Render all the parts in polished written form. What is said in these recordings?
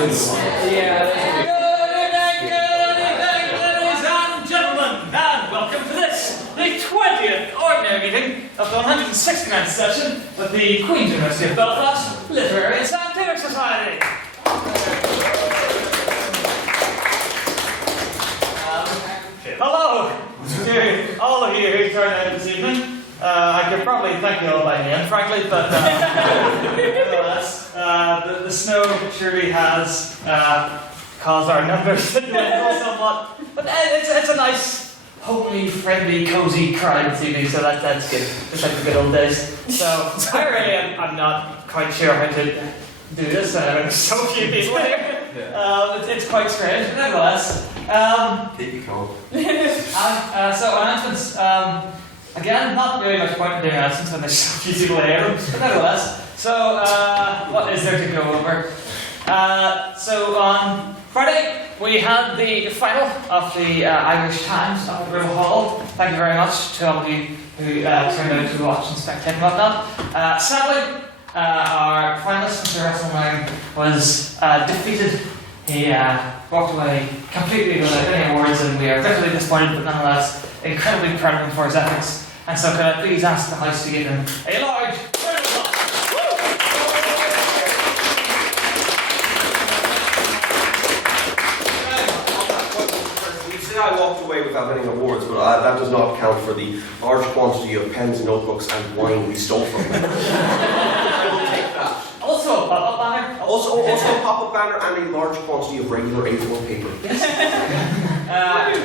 ladies and gentlemen, and welcome to this, the 20th ordinary meeting of the 169th session of the Queen's University of Belfast Literary and Scientific Society. Hello to all of you who turned out this evening. I could probably thank you all by name, frankly, but nevertheless, the snow surely has caused our numbers to dwindle somewhat. But it's a nice, homely, friendly, cosy crowd this evening, so that's good. Just like the good old days. So I really I'm not quite sure how to do this. There's so few people here. It's quite strange, but nevertheless. Keep you cold. So announcements. Again, not really much point in doing announcements when there's so few people here, but nevertheless. So, what is there to go over? So on Friday, we had the final of the Irish Times up at River Hall. Thank you very much to all of you who turned out to watch and spectate and whatnot. Sadly, our finalist, Mr. Wrestling, was defeated. He walked away completely without any awards, and we are bitterly disappointed, but nonetheless incredibly proud of him for his efforts. And so could I please ask the House to give him a large round of applause? You say I walked away without any awards, but that does not account for the large quantity of pens, notebooks and wine we stole from them. I will take that. Also a pop-up banner. Also a pop-up banner and a large quantity of regular A4 paper.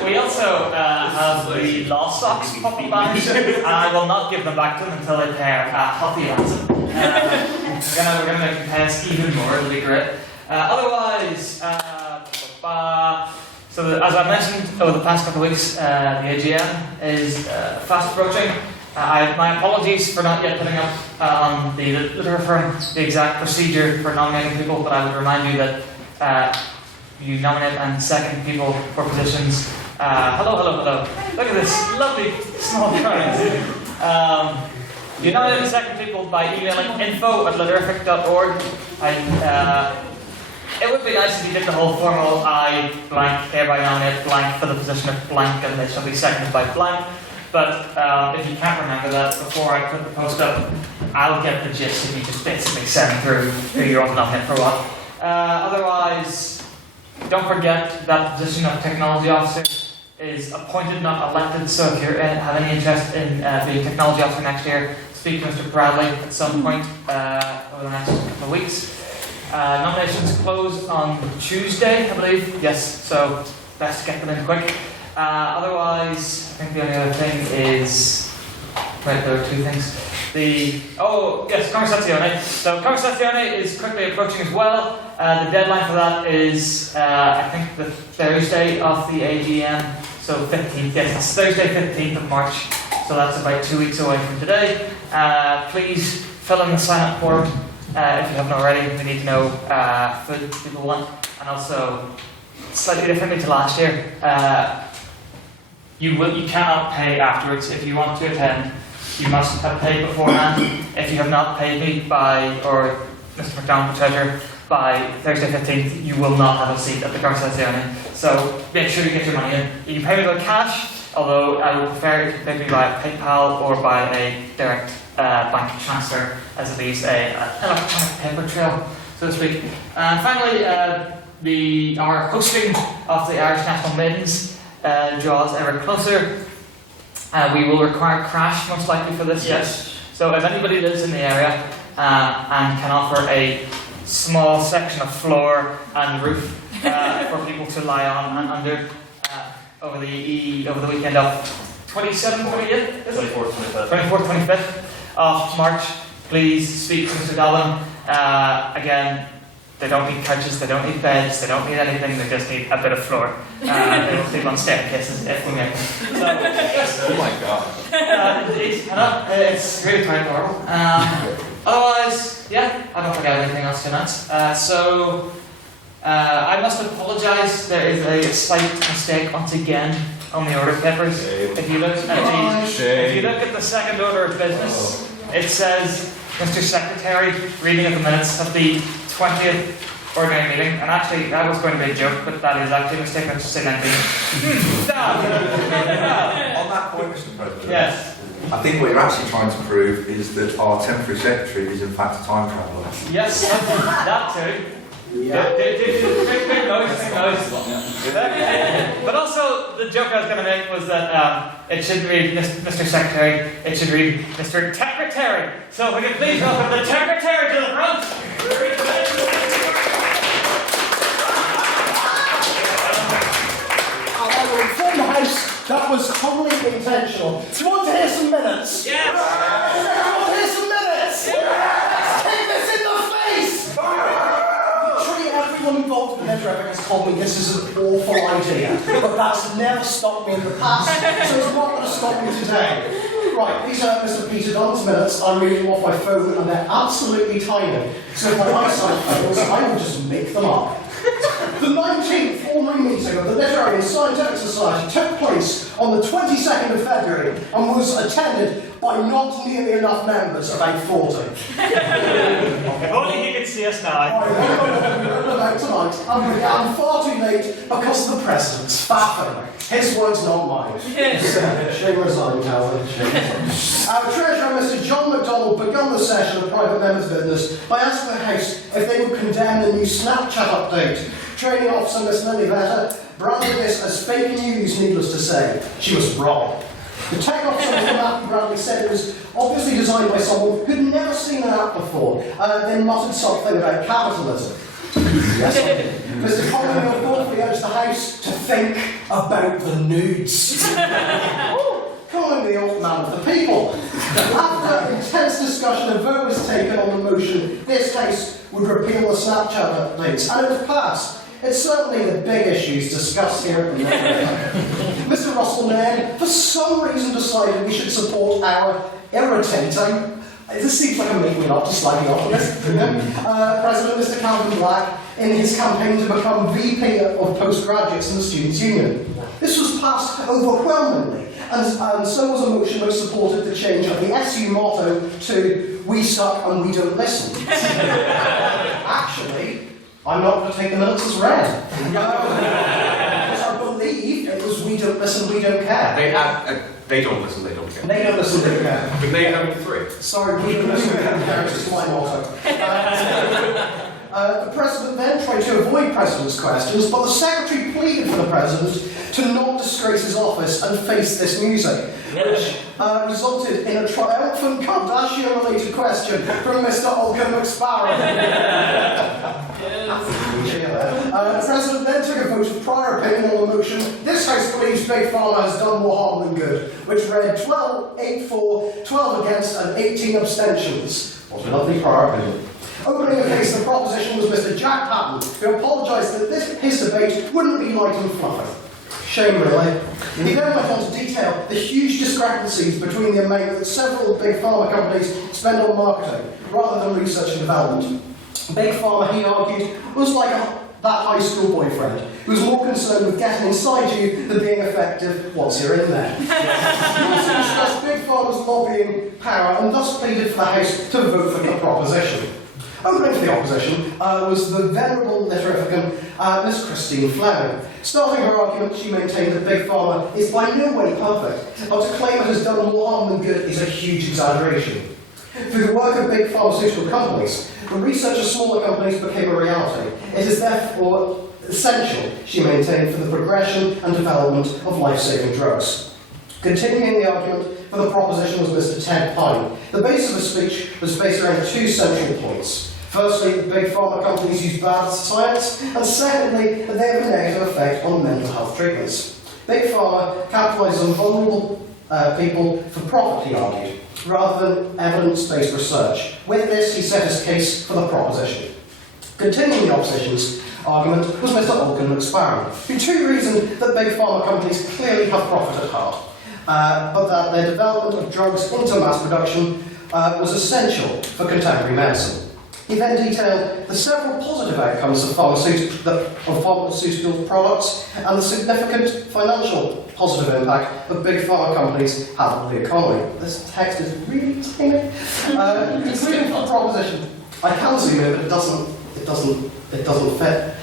We also have the Lost Socks pop-up banners, and I will not give them back to them until they pay a healthy ransom. We're going to make them pay us even more, it'll be great. Otherwise, so as I mentioned over the past couple of weeks, the AGM is fast approaching. My apologies for not yet putting up on the literary firm the exact procedure for nominating people, but I would remind you that you nominate and second people for positions. Hello. Look at this lovely small crowd. You nominate and second people by emailing info@litterific.org. It would be nice if you did the whole formal I blank hereby nominate blank for the position of blank and they shall be seconded by blank. But if you can't remember that before I put the post up, I'll get the gist if you just basically send through who you're on nominate for what. Otherwise, don't forget that the position of technology officer is appointed, not elected. So if you have any interest in being technology officer next year, speak to Mr. Bradley at some point over the next couple of weeks. Nominations close on Tuesday, I believe. Yes, so best to get them in quick. Otherwise, I think the only other thing is... Right, there are two things. Conversazione. So Conversazione is quickly approaching as well. The deadline for that is, I think, the Thursday of the AGM. So 15th, yes, it's Thursday 15th of March. So that's about 2 weeks away from today. Please fill in the sign-up form if you haven't already. We need to know food people want. And also, slightly differently to last year, you cannot pay afterwards. If you want to attend, you must have paid beforehand. If you have not paid me or Mr. McDonald, the treasurer, by Thursday 15th, you will not have a seat at the Conversazione. So make sure you get your money in. You can pay me by cash, although I would prefer it to pay me by PayPal or by a direct bank transfer, as it leaves an electronic paper trail, so to speak. And finally, our hosting of the Irish National Maidens draws ever closer. We will require crash most likely for this. Yes. So if anybody lives in the area and can offer a small section of floor and roof for people to lie on and under over the weekend of 27th, 28th, 24th, 25th of March, please speak to Mr. Dolan. Again, they don't need couches, they don't need beds, they don't need anything, they just need a bit of floor. They don't sleep on staircases if we make them. So, yes. Oh my god. It's really quite normal. Otherwise, yeah, I don't think I have anything else to announce. I must apologise, there is a slight mistake once again on the order papers. If you look at the second order of business, it says Mr. Secretary, reading of the minutes of the 20th ordinary meeting, and actually that was going to be a joke, but that is actually a mistake. Let's just say 19. On that point, Mr. President, Yes. I think what you're actually trying to prove is that our temporary secretary is in fact a time traveller. Yes, that too. Yeah. Big noise. But also, the joke I was going to make was that it should read Mr. Secretary, it should read Mr. Secretary. So if we could please welcome the Secretary to the front. I will inform the House that was wholly intentional. Do you want to hear some minutes? Yes! I want to hear some minutes! Let's take this in the face! Literally everyone involved in their has told me this is an awful idea, but that's never stopped me in the past, so it's not going to stop me today. Right, these are Mr. Peter Dunn's minutes. I'm reading them off my phone and they're absolutely tiny, so if my eyesight fails, I will just make them up. The 19th ordinary meeting of the Literary and Scientific Society took place on the 22nd of February and was attended by not nearly enough members, about 40. If only he could see us now. About tonight, I'm far too late because the President's faffing. His words, not mine. Shame resigned, Howard. Our Treasurer, Mr. John MacDonald, begun the session of private members' business by asking the House if they would condemn the new Snapchat update. Training Officer Miss Lily Vetter branded this as fake news, needless to say. She was wrong. The tech officer, Mr. Matthew Bradley, said it was obviously designed by someone who'd never seen an app before, then muttered something about capitalism. Yes, I did. Mr. Collingwood thoughtfully urged the House to think about the nudes. Calling the old man of the people. After intense discussion, a vote was taken on the motion this House would repeal the Snapchat updates, and it was passed. It's certainly the big issues discussed here at the moment. Mr. Russell Nairn, for some reason, decided we should support our irritating. This seems like I'm making it up, just slightly off on this. President Mr. Calvin Black in his campaign to become VP of Postgraduates in the Students' Union. This was passed overwhelmingly, and so was a motion which supported the change of the SU motto to "We suck and we don't listen." Actually, I'm not going to take the minutes as read. Because I believe it was "We don't listen, we don't care." They don't listen, they don't care. They don't listen, they don't care. But they have three. Sorry, we don't listen, we don't care. It's just my motto. The President then tried to avoid President's questions, but the Secretary pleaded for the President to not disgrace his office and face this music, which resulted in a triumphant Kardashian-related question from Mr. Olga McSparrow. The President then took a vote of prior opinion on the motion, "This House believes Big Pharma has done more harm than good," which read 8 for, 12 against, and 18 abstentions. What a lovely prior opinion. Opening the case, the proposition was Mr. Jack Patton, who apologised that his debate wouldn't be light and fluffy. Shame, really. He then went on to detail the huge discrepancies between the amount that several big pharma companies spend on marketing, rather than research and development. Big Pharma, he argued, was like that high school boyfriend who was more concerned with getting inside you than being effective once you're in there. He also discussed Big Pharma's lobbying power and thus pleaded for the House to vote for the proposition. Opening for the opposition was the venerable literarian Miss Christine Fleming. Starting her argument, she maintained that Big Pharma is by no way perfect, but to claim it has done more harm than good is a huge exaggeration. Through the work of big pharmaceutical companies, the research of smaller companies became a reality. It is therefore essential, she maintained, for the progression and development of life-saving drugs. Continuing the argument for the proposition was Mr. Ted Pine. The base of the speech was based around two central points. Firstly, that big pharma companies use bad science, and secondly, that they have a negative effect on mental health treatments. Big pharma capitalises on vulnerable people for profit, he argued, rather than evidence-based research. With this, he set his case for the proposition. Continuing the opposition's argument was Mr. Olgan McSparrow, who too reasoned that big pharma companies clearly have profit at heart, but that their development of drugs into mass production was essential for contemporary medicine. He then detailed the several positive outcomes of pharmaceutical products and the significant financial positive impact that big pharma companies have on the economy. This text is really tiny. Concluding for the proposition, I can zoom in, but it doesn't it doesn't fit.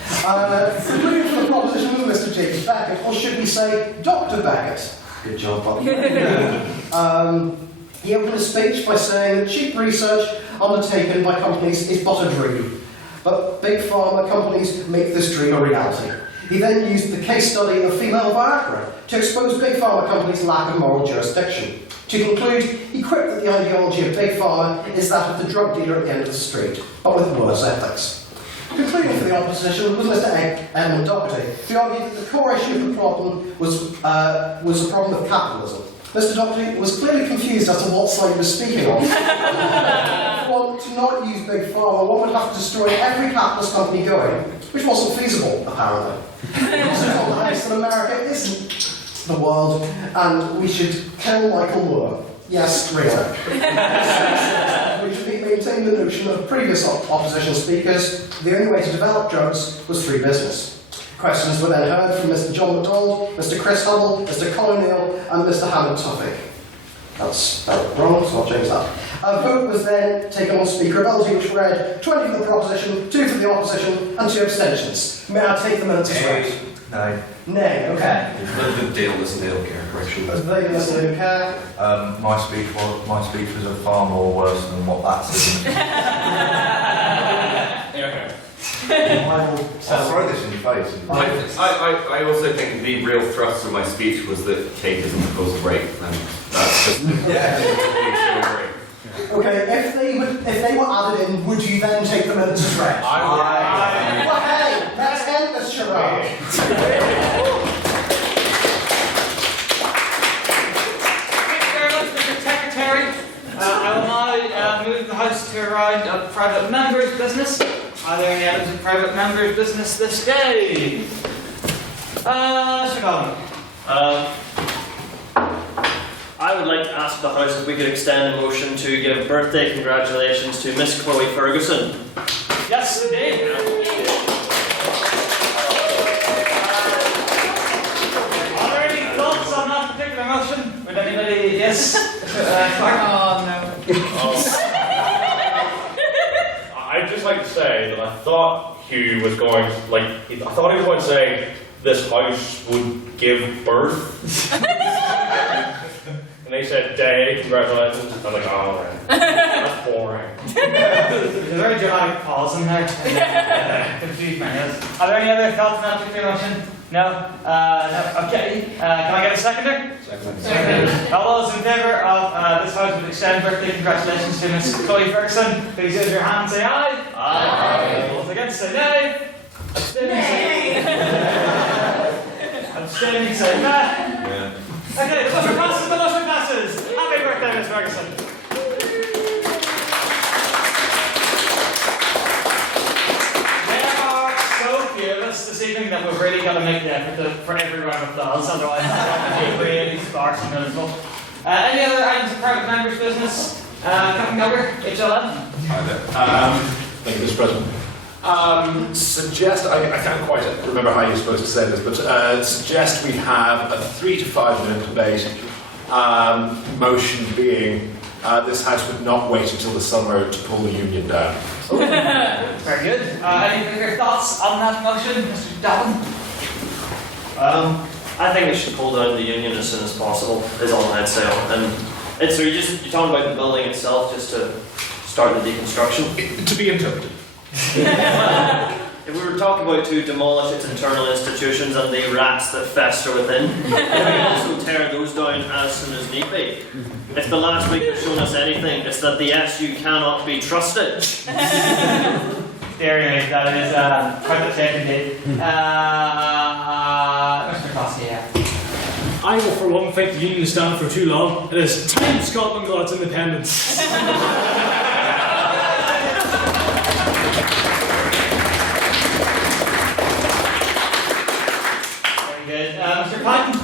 Moving from the proposition was Mr. James Beckett, or should we say Dr. Beckett? Good job, Bob. He opened his speech by saying that cheap research undertaken by companies is but a dream, but big pharma companies make this dream a reality. He then used the case study of female Viagra to expose big pharma companies' lack of moral jurisdiction. To conclude, he quipped that the ideology of big pharma is that of the drug dealer at the end of the street, but with worse ethics. Concluding for the opposition was Mr. Edmund Doherty, who argued that the core issue of the problem was a problem of capitalism. Mr. Doherty was clearly confused as to what side he was speaking on. Well, to not use big pharma, one would have to destroy every capitalist company going, which wasn't feasible, apparently. He also told the House that America isn't the world, and we should kill Michael Moore. Yes, really. We should maintain the notion of previous opposition speakers. The only way to develop drugs was through business. Questions were then heard from Mr. John McDonald, Mr. Chris Hubble, Mr. Colin Neal, and Mr. Hammond Tuffy. That's wrong, so I'll change that. A vote was then taken on speakerability, which read 20 for the proposition, 2 for the opposition, and 2 abstentions. May I take the minutes as read? No. Nay, okay. They don't listen, they don't care, correction. They don't listen, they don't care. My speech was a far more worse than what that said. I'll throw this in your face. I also think the real thrust of my speech was that cake isn't supposed to break, and that's just Okay, if they were added in, would you then take them into threat? Well, hey, let's end this charade. Thank you very much, Mr. Secretary. I will now move the House to a round of private members' business. Are there any items of private members' business this day? Mr. Collins. I would like to ask the House if we could extend a motion to give birthday congratulations to Miss Chloe Ferguson. Yes, indeed. Are there any thoughts on that particular motion? Would anybody? Yes. Clark? No. I'd just like to say that I thought Hugh was going to, I thought he was going to say this house would give birth. And they said day, congratulations. I'm like, oh, right. That's boring. There's a very dramatic pause in there. Confused my head. Are there any other thoughts on that particular motion? No? No. Okay. Can I get a seconder? Second. All those in favour of this House would extend birthday congratulations to Miss Chloe Ferguson. Please use your hand and say aye. Aye. Those against say nay. Abstaining say Abstaining say nay. Okay, the motion passes, the motion passes. Happy birthday, Miss Ferguson. There are so few of us this evening that we've really got to make the effort for every round of applause, otherwise it's going to be really sparse and miserable. Any other items of private members' business? Captain Gilbert, HLM. Thank you, Mr. President. I can't quite remember how you're supposed to say this, but suggest we have a 3 to 5 minute debate. Motion being this House would not wait until the summer to pull the union down. Very good. Any further thoughts on that motion, Mr. Dobbin? I think we should pull down the union as soon as possible, is all I'd say. And it's you're talking about the building itself, just to start the deconstruction. To be interpreted. If we were talking about to demolish its internal institutions and the rats that fester within, we can also tear those down as soon as need be. If the last week has shown us anything, it's that the SU cannot be trusted. Very nice, that is quite the take indeed. Mr. Kosky, yeah. I will for one think the union has stand for too long. It is time Scotland got its independence. Mr. Patton?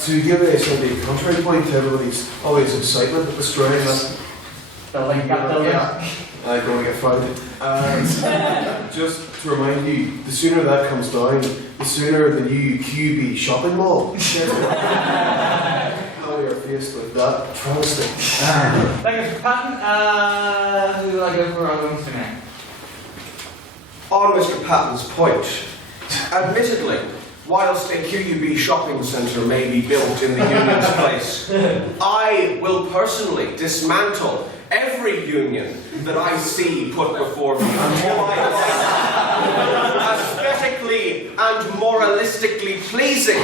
To give a sort of contrary point to everybody's always excitement at destroying that Building, cat building. going to get flooded. Just to remind you, the sooner that comes down, the sooner the new QB shopping mall gets now we are faced with that travesty. Thank you, Mr. Patton. Who will I go for? I'll go Mr. Mayor. on Mr. Patton's point, admittedly, whilst a QUB shopping centre may be built in the union's place, I will personally dismantle every union that I see put before me until I find aesthetically and moralistically pleasing.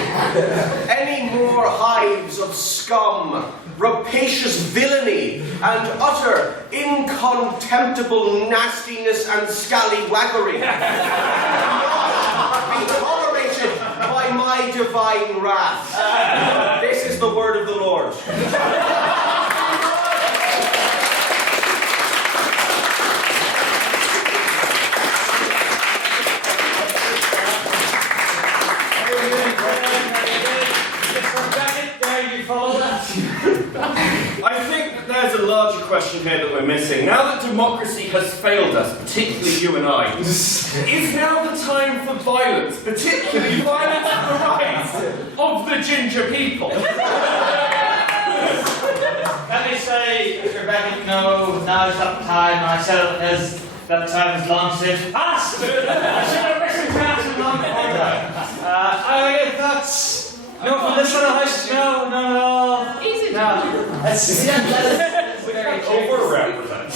Any more hives of scum, rapacious villainy, and utter incontemptible nastiness and scallywaggery cannot be tolerated by my divine wrath. This is the word of the Lord. I think that there's a larger question here that we're missing. Now that democracy has failed us, particularly you and I, is now the time for violence, particularly violence at the rights of the ginger people? Let me say, Mr. Beckett, no, now is not the time. I said it as that time is long since past. I should have listened to that long before. I that's. No, from this side of the house, no. Easy. No. That's very Over-represented.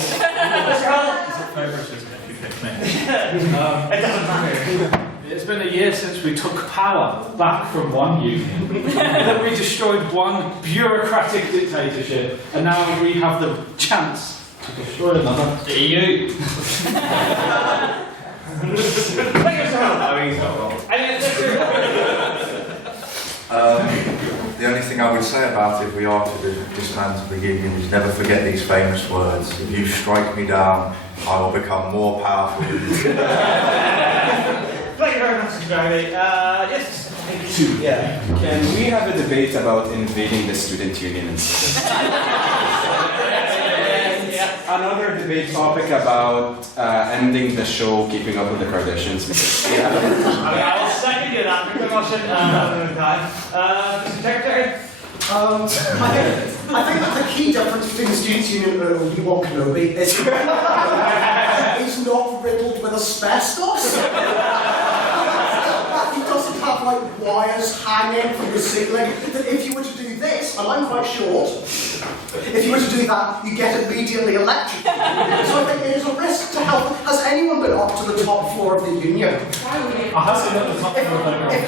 It doesn't matter. It's been a year since we took power back from one union. Then we destroyed one bureaucratic dictatorship, and now we have the chance to destroy another. The EU. Thank you, The only thing I would say about if we are to dismantle the union is never forget these famous words. If you strike me down, I will become more powerful than you. Thank you very much, Mr. Garvey. Yes. Yeah. Can we have a debate about invading the student union instead? Another debate topic about ending the show, Keeping Up with the Kardashians. I'll second you that. Good motion. Another time. Mr. Secretary. I think that the key difference between the Students' Union and Obi-Wan Kenobi is he's not riddled with asbestos. He doesn't have like wires hanging from the ceiling. That if you were to do this, and I'm quite short, if you were to do that, you get immediately electrocuted. So I think it is a risk to health. Has anyone been up to the top floor of the union? I have been at the top floor of the If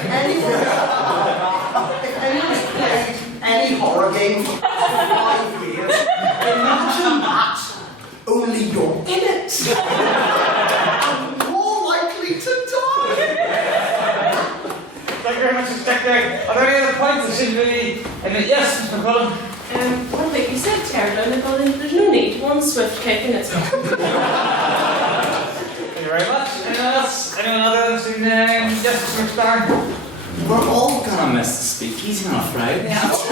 anyone's played any horror game for 5 years, imagine that, only you're in it. And more likely to die. Thank you very much, Mr. Secretary. Are there any other points that should be? Yes, Mr. McCullen. One thing you said, Caroline, about it, there's no need. One swift kick and it's gone. Thank you very much. Anyone else? Anyone other than yes, Mr. McStar? We're all gonna miss the speakeasy on a Friday. Yeah. It's a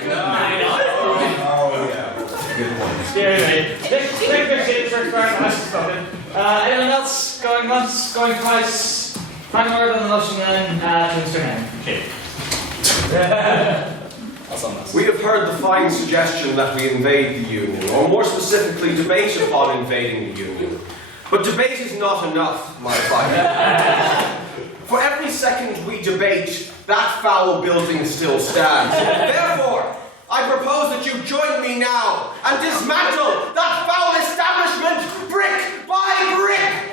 good night. Oh yeah, good one. Scary me. Take your seat, Mr. McStar. Anyone else going once, going twice? Final word on the motion then to Mr. Henry. We have heard the fine suggestion that we invade the union, or more specifically, debate upon invading the union. But debate is not enough, my fine. For every second we debate, that foul building still stands. Therefore, I propose that you join me now and dismantle that foul establishment brick by brick.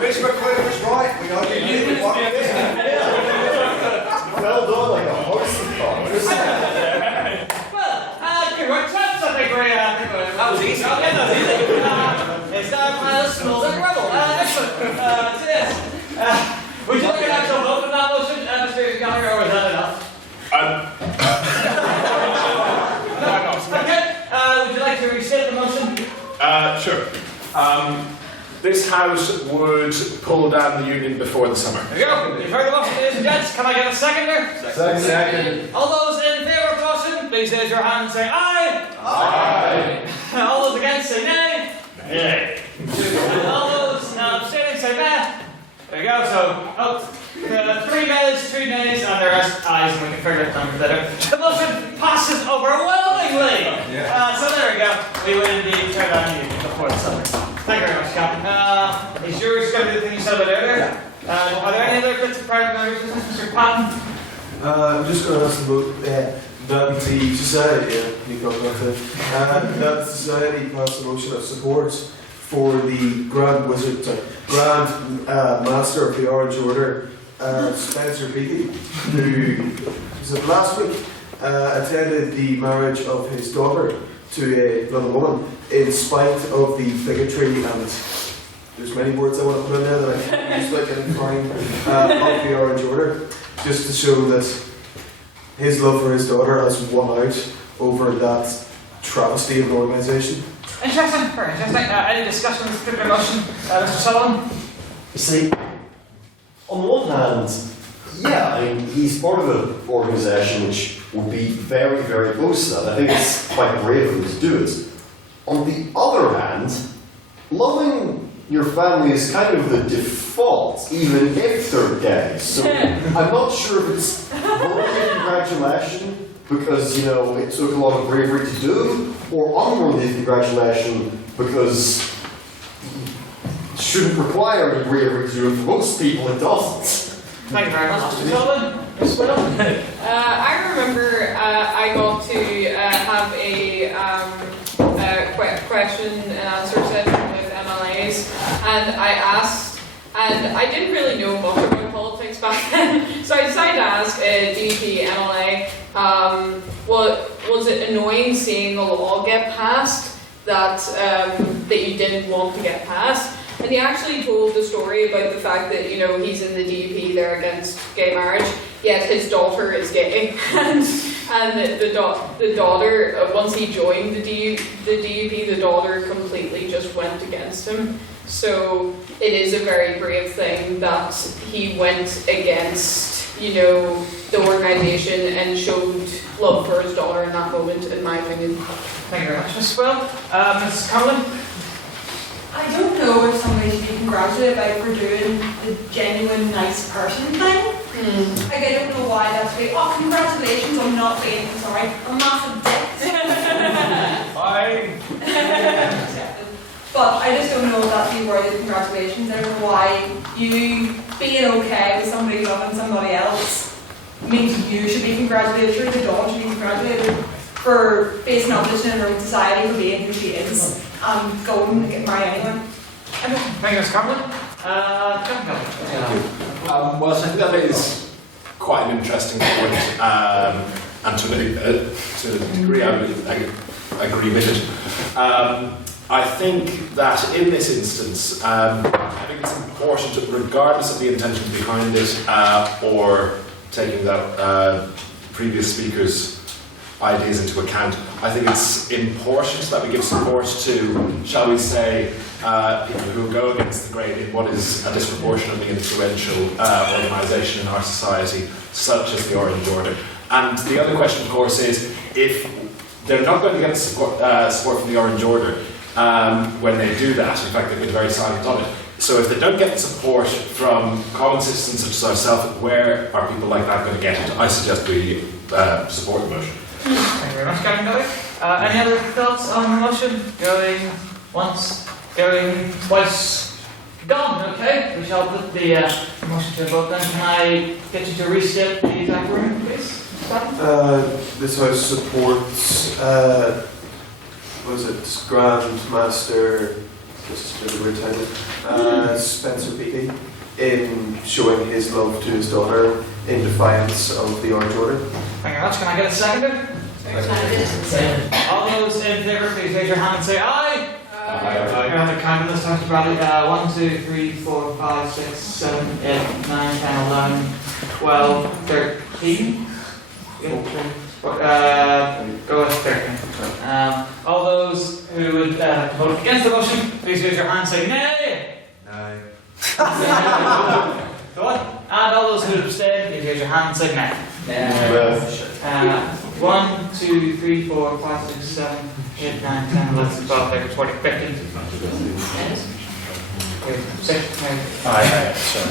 Mr. McQueen was right. We are the union. Well done, like a horse and car. Well, good work, chaps. I think that was easy. Okay, that was easy. It's now smells like rubble. Excellent. Yes. Would you like an actual vote on that motion, Mr. Gallagher, or is that enough? Okay. Would you like to restate the motion? Sure. This house would pull down the union before the summer. There you go. You've heard the motion, ladies and gents. Can I get a seconder? Second. All those in favour of the motion, please raise your hand and say aye. Aye. All those against say nay. Nay. All those abstaining say nay. There you go. So, 3 nays, 2 nays, and the rest ayes, and we can figure it out later. The motion passes overwhelmingly. So there we go. We will indeed turn on you before the summer. Thank you very much, Captain. Is yours going to be the thing you said about earlier? Are there any other bits of private matters, Mr. Patton? I'm just going to ask about that the society, you got that, that the society passed a motion of support for the Grand Master of the Orange Order, Spencer Beatty, who was it last week, attended the marriage of his daughter to another woman in spite of the bigotry and there's many words I want to put in there that I can't use like any fine of the Orange Order, just to show that his love for his daughter has won out over that travesty of an organisation. Interesting, very interesting. Any discussion on this particular motion, Mr. Sullivan? You see, on the one hand, yeah, I mean, he's part of an organisation which would be very, very opposed to that. I think it's quite brave of him to do it. On the other hand, loving your family is kind of the default, even if they're gay. So I'm not sure if it's worthy of congratulation because, you know, it took a lot of bravery to do, or unworthy of congratulation because it shouldn't require any bravery to do it. For most people, it doesn't. Thank you very much, Mr. Sullivan. Ms. Will? I remember I got to have a question and answer session with MLAs, and I asked, and I didn't really know much about politics back then, so I decided to ask a DP MLA, was it annoying seeing a law get passed that you didn't want to get passed? And he actually told the story about the fact that, you know, he's in the DUP, they're against gay marriage, yet his daughter is gay. and the daughter, once he joined the DUP, the daughter completely just went against him. So it is a very brave thing that he went against, you know, the organisation and showed love for his daughter in that moment, in my opinion. Thank you very much, Ms. Will. Ms. Conlon? I don't know if somebody should be congratulated for doing the genuine nice person thing. Like, I don't know why that's big. Oh, congratulations on not being, sorry, a massive dick. Fine. But I just don't know if that's be worthy of congratulations. I don't know why you being okay with somebody loving somebody else means you should be congratulated, or the dog should be congratulated for facing opposition in her own society, for being who she is, and going to get married anyway. Thank you, Ms. Conlon. Well, I think that is quite an interesting point, and to a degree I would agree with it. I think that in this instance, I think it's important, regardless of the intention behind it, or taking that previous speaker's ideas into account, I think it's important that we give support to, shall we say, people who go against the grain in what is a disproportionately influential organisation in our society, such as the Orange Order. And the other question, of course, is if they're not going to get support from the Orange Order when they do that, in fact they've been very silent on it. So if they don't get the support from common citizens such as ourselves, where are people like that going to get it? I suggest we support the motion. Thank you very much, Captain Kelly. Any other thoughts on the motion? Going once, going twice, gone. Okay, we shall put the motion to a vote then. Can I get you to restate the exact wording, please? This House supports, what is it, Grand Master, just really weird title, Spencer Beatty, in showing his love to his daughter in defiance of the Orange Order. Thank you very much. Can I get a seconder? Second. All those in favour, please raise your hand and say aye. Aye. You're on the count this time, Bradley. 1, 2, 3, 4, 5, 6, 7, 8, 9, 10, 11, 12, 13. Go with 13. All those who would vote against the motion, please raise your hand and say nay. No. Go on. And all those who abstain, please raise your hand and say nay. 1, 2, 3, 4, 5, 6, 7, 8, 9, 10, 11, 12, 13, 14, 15. 6, maybe. Aye, sorry.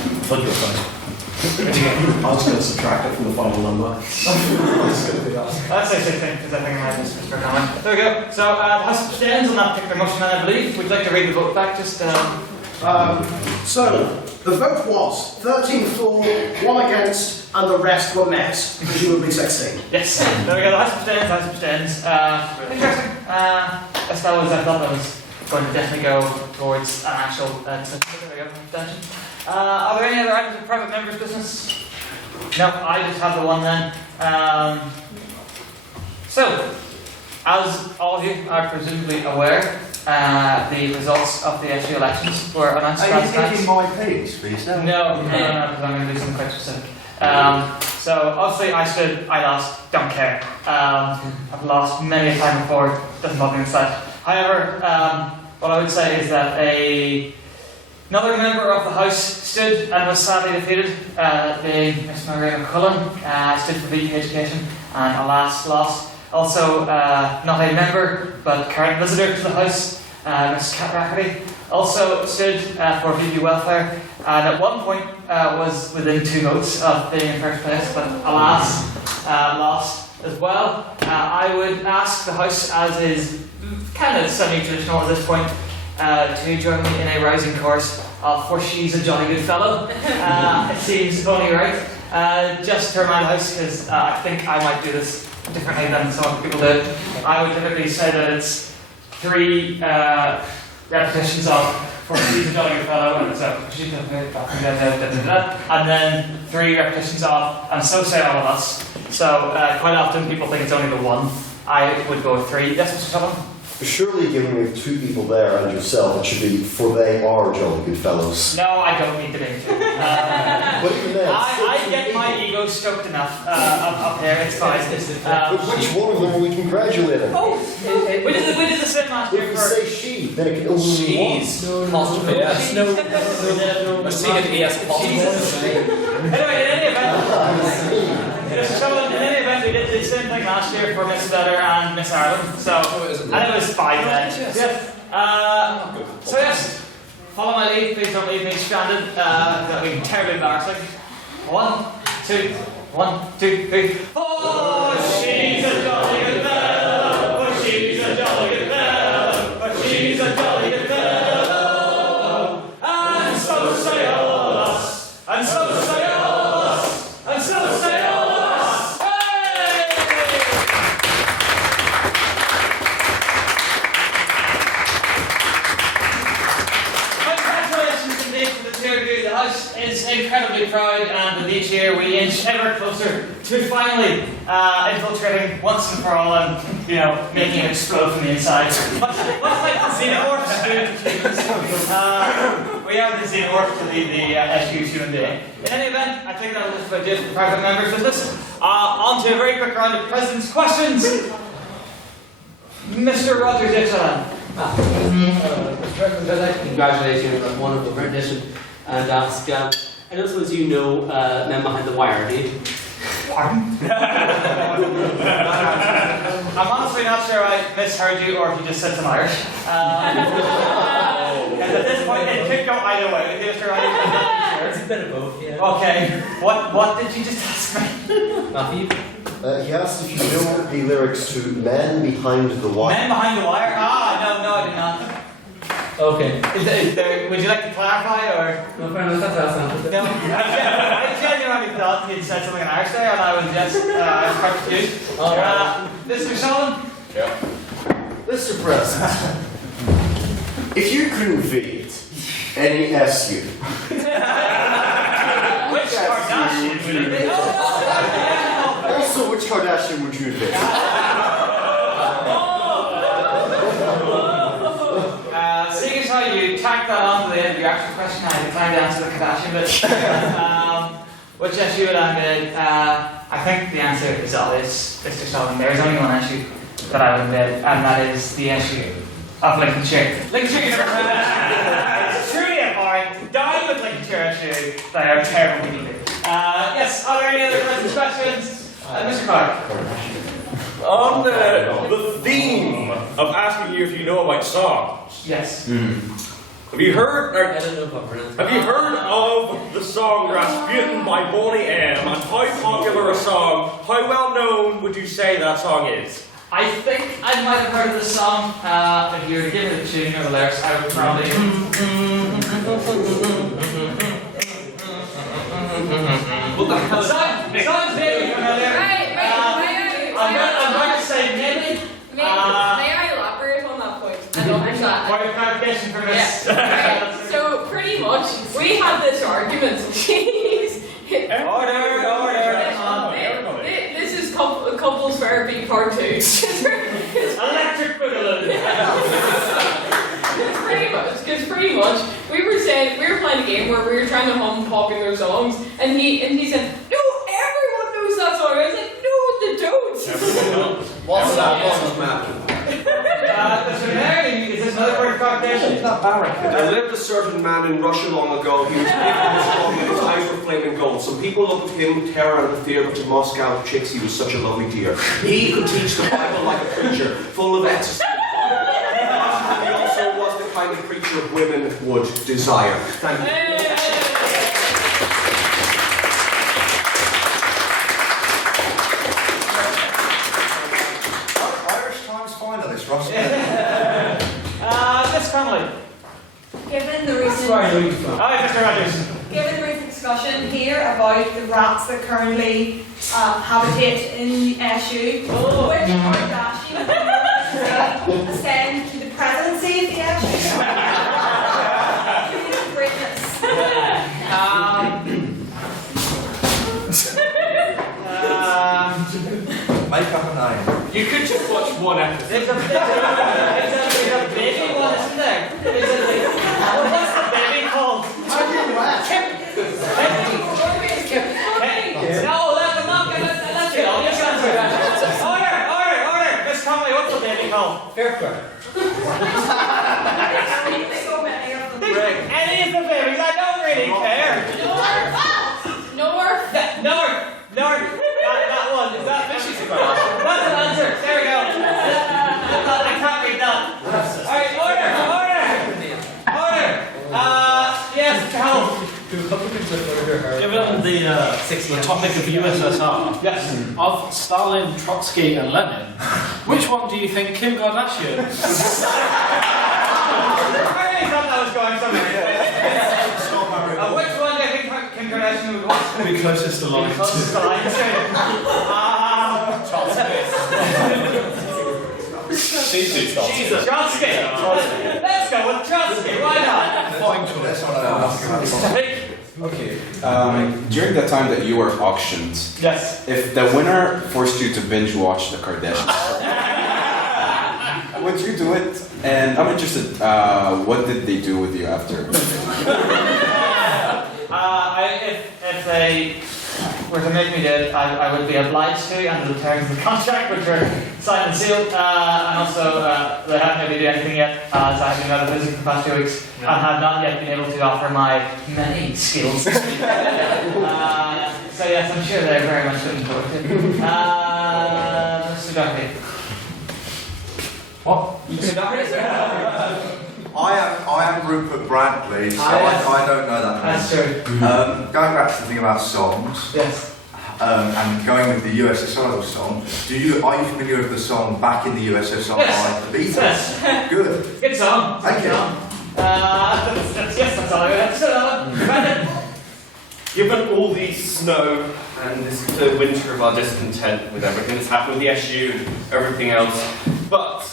I was going to subtract it from the final number. It's going to be that. Let's say 16, because I think I might have missed Mr. Comment. There we go. So, the House abstains on that particular motion, and I believe. Would you like to read the vote back? Just, So, the vote was 13 for, 1 against, and the rest were met, presumably 16. Yes. There we go. The House abstains. Interesting. As far as I thought that was going to definitely go towards an actual. There we go. Abstention. Are there any other items of private members' business? No, I just have the one then. So, as all of you are presumably aware, the results of the SU elections were announced last night. Are you taking my piece for yourself? No, because I'm going to do something quite specific. So, obviously, I lost, don't care. I've lost many a time before, doesn't bother me inside. However, what I would say is that another member of the House stood and was sadly defeated, being Miss Maria McCullen, stood for VP Education, and alas, lost. Also, not a member, but current visitor to the House, Miss Kat Rafferty, also stood for VP Welfare, and at one point was within 2 votes of being in first place, but alas, lost as well. I would ask the House, as is kind of semi-traditional at this point, to join me in a rising chorus of "For She's a Jolly Good Fellow." It seems only right. Just to remind the House, because I think I might do this differently than some other people do. I would typically say that it's 3 repetitions of "For She's a Jolly Good Fellow," and so and then 3 repetitions of "And So Say All of Us." So quite often people think it's only the 1. I would go with 3. Yes, Mr. Sullivan? Surely, given we have 2 people there and yourself, it should be "For they are jolly good fellows." No, I don't need to be. But even then, I get my ego stoked enough up here, it's fine. but which one of them are we congratulating? We did the same last year If we for... say she, then it can only be one. Apostrophe S. We're seeing it ES apostrophe. Anyway, in any event, in any event, we did the same thing last year for Miss Better and Miss Ireland, so, and it was 5 then. Yes. So yes, follow my lead, please don't leave me stranded, that would be terribly embarrassing. 1, 2, 1, 2, 3. Oh, she's a jolly good fellow, oh, she's a jolly good fellow, oh, she's a jolly good fellow, and so say all of us, and so say all of us, and so say all of us. Hey! Congratulations indeed to the 2 of you. The House is incredibly proud, and with each year we inch ever closer to finally infiltrating once and for all and, making it explode from the inside. Much like the xenomorphs do to humans. We are the xenomorph to the SU human being. In any event, I think that will just do it for private members' business. On to a very quick round of President's questions. Mr. Rogers, excellent. Mr. President, I'd like to congratulate you on a wonderful rendition and ask, I don't suppose you know Men Behind the Wire, do you? Pardon? I'm honestly not sure I misheard you or if you just said some Irish. And at this point, it could go either way. Mr. Rogers, I'm not sure. It's a bit of both, yeah. Okay, what did you just ask me? Matthew? He asked if you know the lyrics to Men Behind the Wire. Men Behind the Wire? No, I did not. Okay. Is there, would you like to clarify, or? No, fair enough, that's No, I genuinely thought you'd said something in Irish there, and I was just quite confused. Mr. Sullivan? Yeah. Mr. President, if you could invade any SU, Which Kardashian would it be? also which Kardashian would you invade? Seeing as how you tacked that on to the end of your actual question, I declined to answer the Kardashian bit. Which SU would I invade? I think the answer is obvious, Mr. Sullivan. There is only one SU that I would invade, and that is the SU of Lincolnshire. Lincolnshire is it's truly empowering. Down with Lincolnshire SU. They are terrible people. Yes, are there any other questions? Mr. Clark? On the theme of asking you if you know about songs. Yes. Have you heard? Have you heard of the song Rasputin by Boney M? And how popular a song? How well known would you say that song is? I think I might have heard of the song. If you were to give me the tune or the lyrics, I would probably. What the hell? Sounds very familiar. I'm going to say maybe. May I elaborate on that point? I don't think that. Point of clarification for Miss. Yeah. So pretty much, we had this argument. Jeez. Order. This is couples therapy part 2. Electric boogaloo. Because pretty much, we were playing a game where we were trying to hum popular songs, and he said, no, everyone knows that song. I was like, no, they don't. What's that one, Matt? Mr. Mary, is this another point of clarification? It's not Barrack. There lived a certain man in Russia long ago. He was big and strong and his eyes were flaming gold. Some people looked at him with terror and fear, but to Moscow chicks he was such a lovely dear. He could teach the Bible like a preacher, full of ecstasy. He also was the kind of preacher women would desire. Thank you. Miss Connolly. Given the recent Mr. Rogers. Given the recent discussion here about the rats that currently habitate in SU, which Kardashian would ascend to the presidency of the SU? Greatness. Make up a name. You could just watch one episode. There's a baby one, isn't there? What's the baby called? No, let them not get it. Let's get on. Order. Miss Connolly, what's the baby called? Fairclough. So many of them. Any of the babies, I don't really care. North. That one. Is that fishy? That's an answer. There we go. I can't read that. Alright, order. Yes, Cal. Given the topic of USSR, yes, of Stalin, Trotsky, and Lenin, which one do you think Kim Kardashian? I really thought that was going somewhere. Which one do you think Kim Kardashian would watch? Be closest to line. Closest to line. Jesus, Trotsky. Let's go with Trotsky. Why not? Fine choice. Okay. During the time that you were auctioned, yes. If the winner forced you to binge watch the Kardashians, would you do it? And I'm interested. What did they do with you after? If they were to make me do it, I would be obliged to under the terms of the contract, which were signed and sealed. And also, they haven't able to do anything yet, as I have been out of visiting for the past 2 weeks, and have not yet been able to offer my many skills. So yes, I'm sure they're very much looking forward to it. Mr. Duffy. What? Mr. Duffy? I am Rupert Bradley, so I don't know that name. That's true. Going back to the thing about songs, yes, and going with the USSR song, are you familiar with the song "Back in the USSR" yes. by the Beatles? Yes. Good. Good song. Thank you. Yes, that's all I got. Given all the snow and the winter of our discontent with everything that's happened with the SU and everything else, but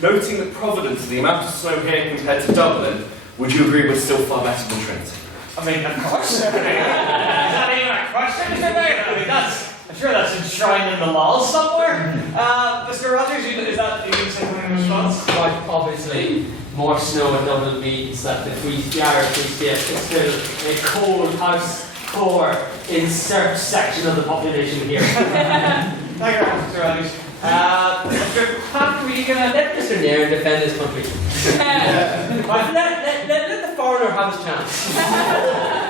noting that Providence, the amount of snow here compared to Dublin, would you agree we're still far better than Trinity? I mean, of course. Is that even a question, Mr. Mayor? I mean, I'm sure that's enshrined in the laws somewhere. Mr. Rogers, is that you something in response? Like, obviously, more snow in Dublin means that the Irish Free State is still a cold house core in certain section of the population here. Thank you very much, Mr. Rogers. Mr. Pat, were you going to let Mr. Nairn defend his country? let the foreigner have his chance.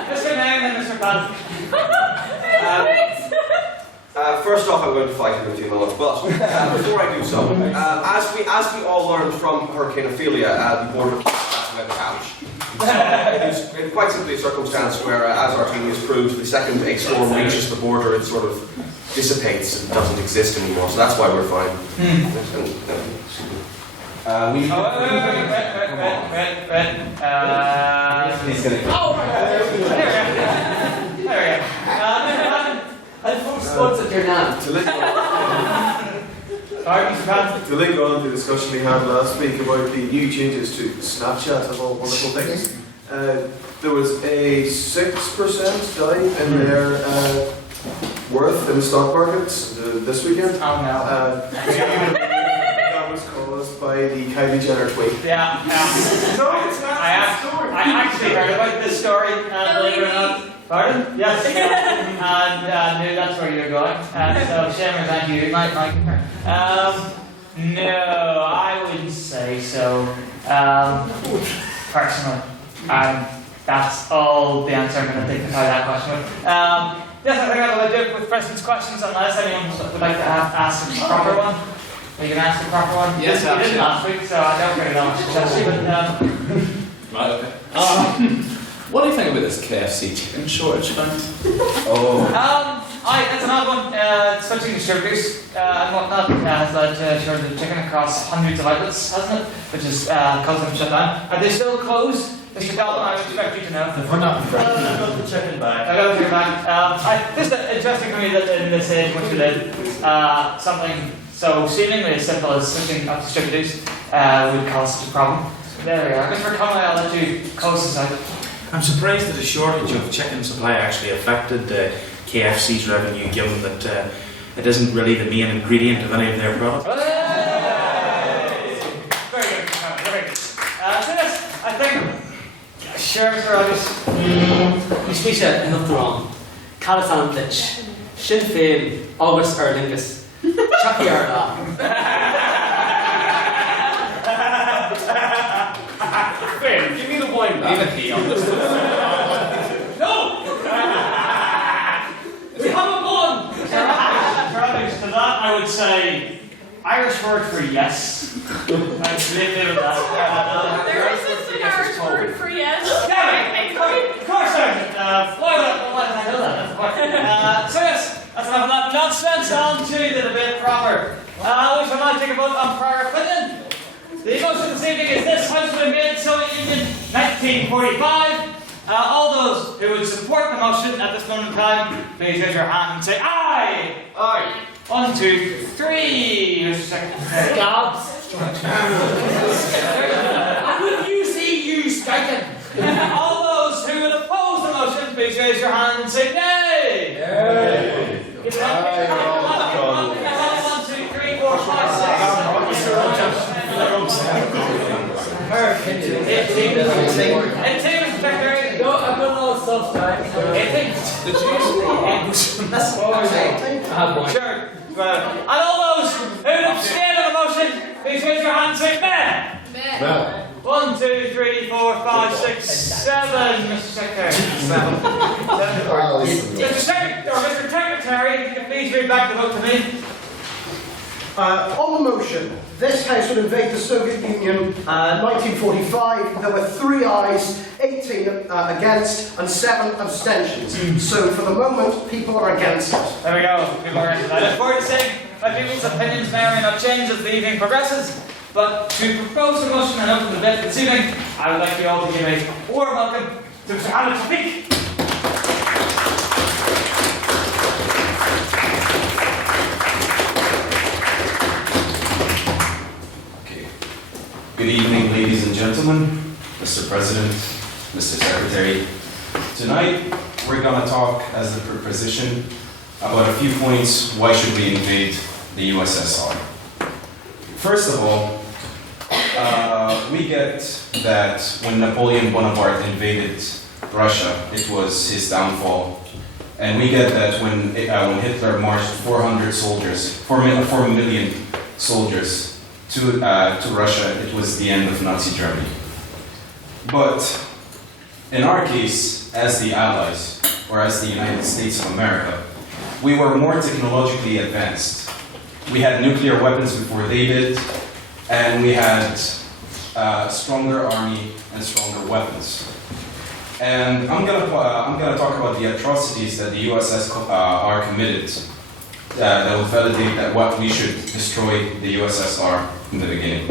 Mr. Nairn and Mr. Pat. First off, I'm going to fight him in a few moments, but before I do so, as we all learned from Hurricane Ophelia, the border passed by the couch. So it is quite simply a circumstance where, as our team has proved, the second a storm reaches the border, it sort of dissipates and doesn't exist anymore. So that's why we're fine. We. He's gonna. Oh, there we go. I'll post spots at your name. To link on to the discussion we had last week about the new changes to Snapchat of all wonderful things, there was a 6% dive in their worth in the stock markets this weekend. Oh no. That was caused by the Kylie Jenner tweet. Yeah. No, it's not. I actually heard about this story, believe it or not. Pardon? Yes. And knew that's where you were going. So, Shaman, thank you. Mike. No, I wouldn't say so. Personally. That's all the answer I'm going to dignify that question with. Yes, I think I'll do it with President's questions, unless anyone would like to ask a proper one. Are you going to ask a proper one? Yes, you did last week, so I don't really know much to Right, okay. What do you think about this KFC chicken shortage thing? That's another one. Switching distributors and whatnot has led to a shortage of chicken across hundreds of outlets, hasn't it? Which has caused them to shut down. Are they still closed? Mr. Dalton, I would expect you to know. We're not I got the chicken back. I got the chicken back. Just interesting for me that in this age in which we live, something so seemingly as simple as switching up distributors would cause such a problem. There we are. Mr. Conway, I'll let you close this out. I'm surprised that the shortage of chicken supply actually affected KFC's revenue, given that it isn't really the main ingredient of any of their products. Hey! Very good. Very good. So this, I think, sure, Mr. Rogers. You speak nothing wrong. Calisan Ditch. Sinn Féin, August Erlingus. Chucky Arda. Give me the wine back. Even he understood. No! We haven't won! To that, I would say Irish word for yes. I'd leave it at that. There isn't an Irish word for yes. Yeah, of course there isn't. Why did I know that? So yes, that's enough of that nonsense. On to the debate proper. We shall now take a vote on prior opinion. The motion this evening is this House of Invade Soviet Union 1945. All those who would support the motion at this moment in time, please raise your hand and say aye. Aye. 1, 2, 3. Mr. Secretary. Gobs. Would you see you striking? All those who would oppose the motion, please raise your hand and say nay. Nay. 1, 2, 3, 4, 5, 6. Perfect. 18, Mr. Secretary. No, I've done all the stuff, right? 18. Sure. And all those who would abstain on the motion, please raise your hand and say nay. No. 1, 2, 3, 4, 5, 6, 7. Mr. Secretary. 7. Mr. Secretary, if you can please read back the vote to me. On the motion, this House would invade the Soviet Union 1945. There were 3 ayes, 18 against, and 7 abstentions. So for the moment, people are against it. There we go. People are against it. I look forward to seeing that people's opinions may or may not change as the evening progresses. But to propose the motion and open the debate this evening, I would like you all to give a warm welcome to Mr. Alan Tafik. Good evening, ladies and gentlemen, Mr. President, Mr. Secretary. Tonight, we're going to talk as a proposition about a few points. Why should we invade the USSR? First of all, we get that when Napoleon Bonaparte invaded Russia, it was his downfall. And we get that when Hitler marched 4 million soldiers to Russia, it was the end of Nazi Germany. But in our case, as the Allies, or as the United States of America, We were more technologically advanced. We had nuclear weapons before they did, and we had a stronger army and stronger weapons. And I'm gonna talk about the atrocities that the USS are committed that will validate that what we should destroy the USSR in the beginning.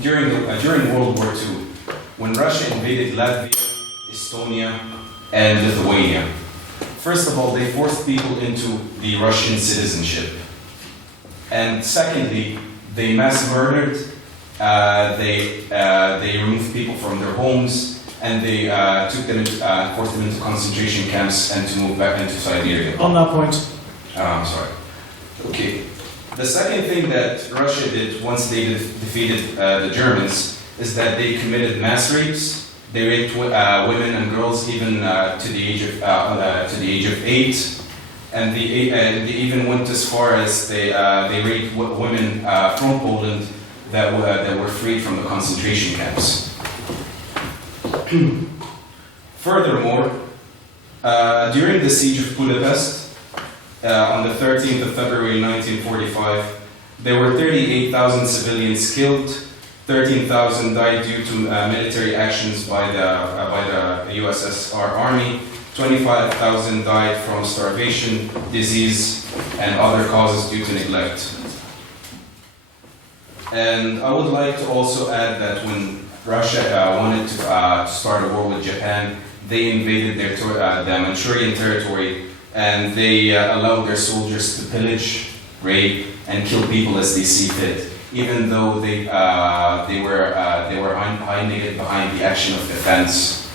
During World War II, when Russia invaded Latvia, Estonia, and Lithuania, first of all, they forced people into the Russian citizenship. And secondly, they mass murdered, they removed people from their homes, and they forced them into concentration camps and to move back into Siberia. On that point. I'm sorry. Okay. The second thing that Russia did once they defeated the Germans is that they committed mass rapes. They raped women and girls even to the age of 8, and they even went as far as they raped women from Poland that were freed from the concentration camps. Furthermore, during the siege of Budapest, on the 13th of February 1945, there were 38,000 civilians killed, 13,000 died due to military actions by the USSR Army, 25,000 died from starvation, disease, and other causes due to neglect. And I would like to also add that when Russia wanted to start a war with Japan, they invaded the Manchurian territory, and they allowed their soldiers to pillage, rape, and kill people as they see fit, even though they were hiding behind the action of defense.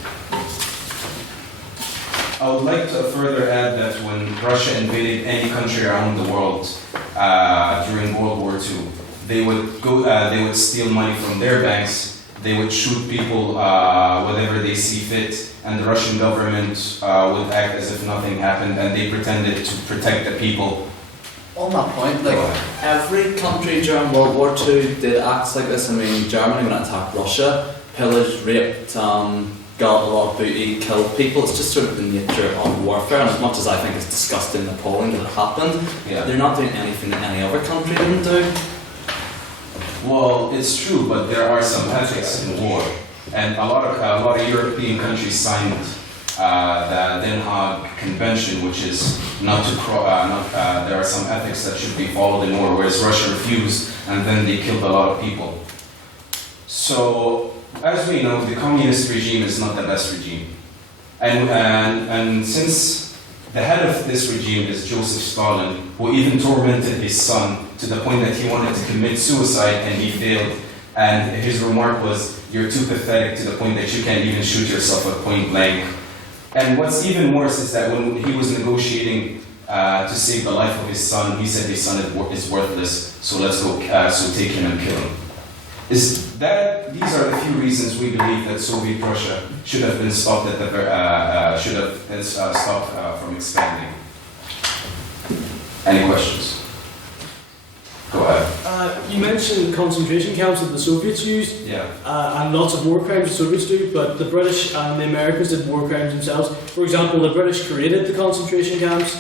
I would like to further add that when Russia invaded any country around the world during World War II, they would steal money from their banks. They would shoot people whenever they see fit, and the Russian government would act as if nothing happened, and they pretended to protect the people. On that point, like every country during World War II did acts like this. I mean, Germany when it attacked Russia, pillaged, raped, got a lot of booty, killed people. It's just sort of the nature of warfare, and as much as I think it's disgusting and appalling that it happened, they're not doing anything that any other country didn't do. Well, it's true, but there are some ethics in war, and a lot of European countries signed the Den Haag Convention, which is not to there are some ethics that should be followed in war, whereas Russia refused, and then they killed a lot of people. So, as we know, the communist regime is not the best regime, and since the head of this regime is Joseph Stalin, who even tormented his son to the point that he wanted to commit suicide and he failed. And his remark was, "You're too pathetic to the point that you can't even shoot yourself at point blank." And what's even worse is that when he was negotiating to save the life of his son, he said his son is worthless, so let's go, so take him and kill him. These are the few reasons we believe that Soviet Russia should have been stopped stopped from expanding. Any questions? Go ahead. You mentioned concentration camps that the Soviets used, and lots of war crimes the Soviets do, but the British and the Americans did war crimes themselves. For example, the British created the concentration camps.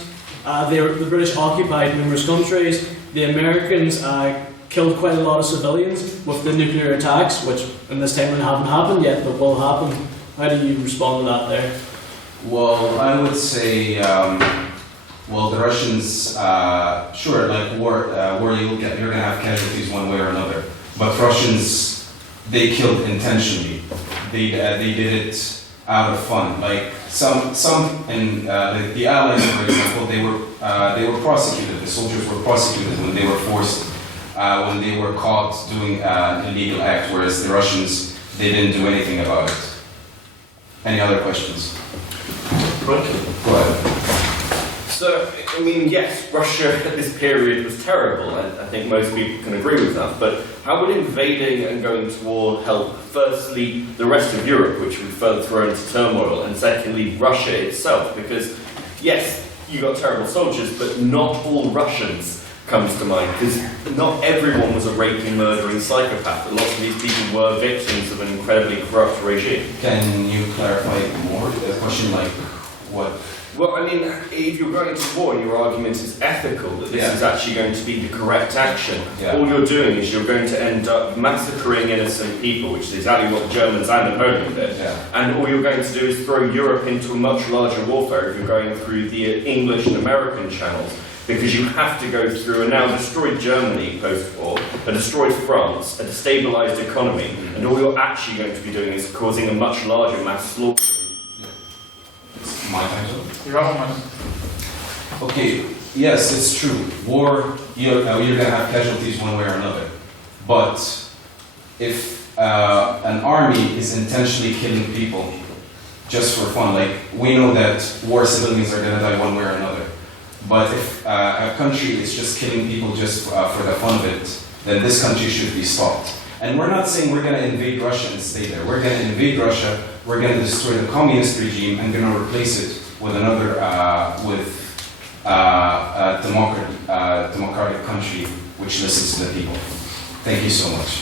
The British occupied numerous countries. The Americans killed quite a lot of civilians with the nuclear attacks, which in this timeline haven't happened yet, but will happen. How do you respond to that there? Well, I would say, the Russians, sure, like war you're gonna have casualties one way or another. But Russians, they killed intentionally. They did it out of fun. Like some in the Allies, for example, they were prosecuted. The soldiers were prosecuted when they were forced. When they were caught doing an illegal act, whereas the Russians, they didn't do anything about it. Any other questions? Go ahead. So, I mean, yes, Russia at this period was terrible, and I think most people can agree with that, but how would invading and going to war help, firstly, the rest of Europe, which would further throw into turmoil, and secondly, Russia itself? Because, yes, you got terrible soldiers, but not all Russians comes to mind, because not everyone was a raping, murdering psychopath. Lots of these people were victims of an incredibly corrupt regime. Can you clarify more? The question like what? Well, I mean, if you're going to war and your argument is ethical, that this is actually going to be the correct action, all you're doing is you're going to end up massacring innocent people, which is exactly what the Germans and Napoleon did. And all you're going to do is throw Europe into a much larger warfare if you're going through the English and American channels, because you have to go through a now destroyed Germany post-war, a destroyed France, a destabilised economy, and all you're actually going to be doing is causing a much larger mass slaughter. My time zone? You're on. Okay, yes, it's true. War, you're going to have casualties one way or another. But if an army is intentionally killing people just for fun, like we know that war civilians are going to die one way or another. But if a country is just killing people just for the fun of it, then this country should be stopped. And we're not saying we're going to invade Russia and stay there. We're going to invade Russia, we're going to destroy the communist regime and going to replace it with another, democratic country which listens to the people. Thank you so much.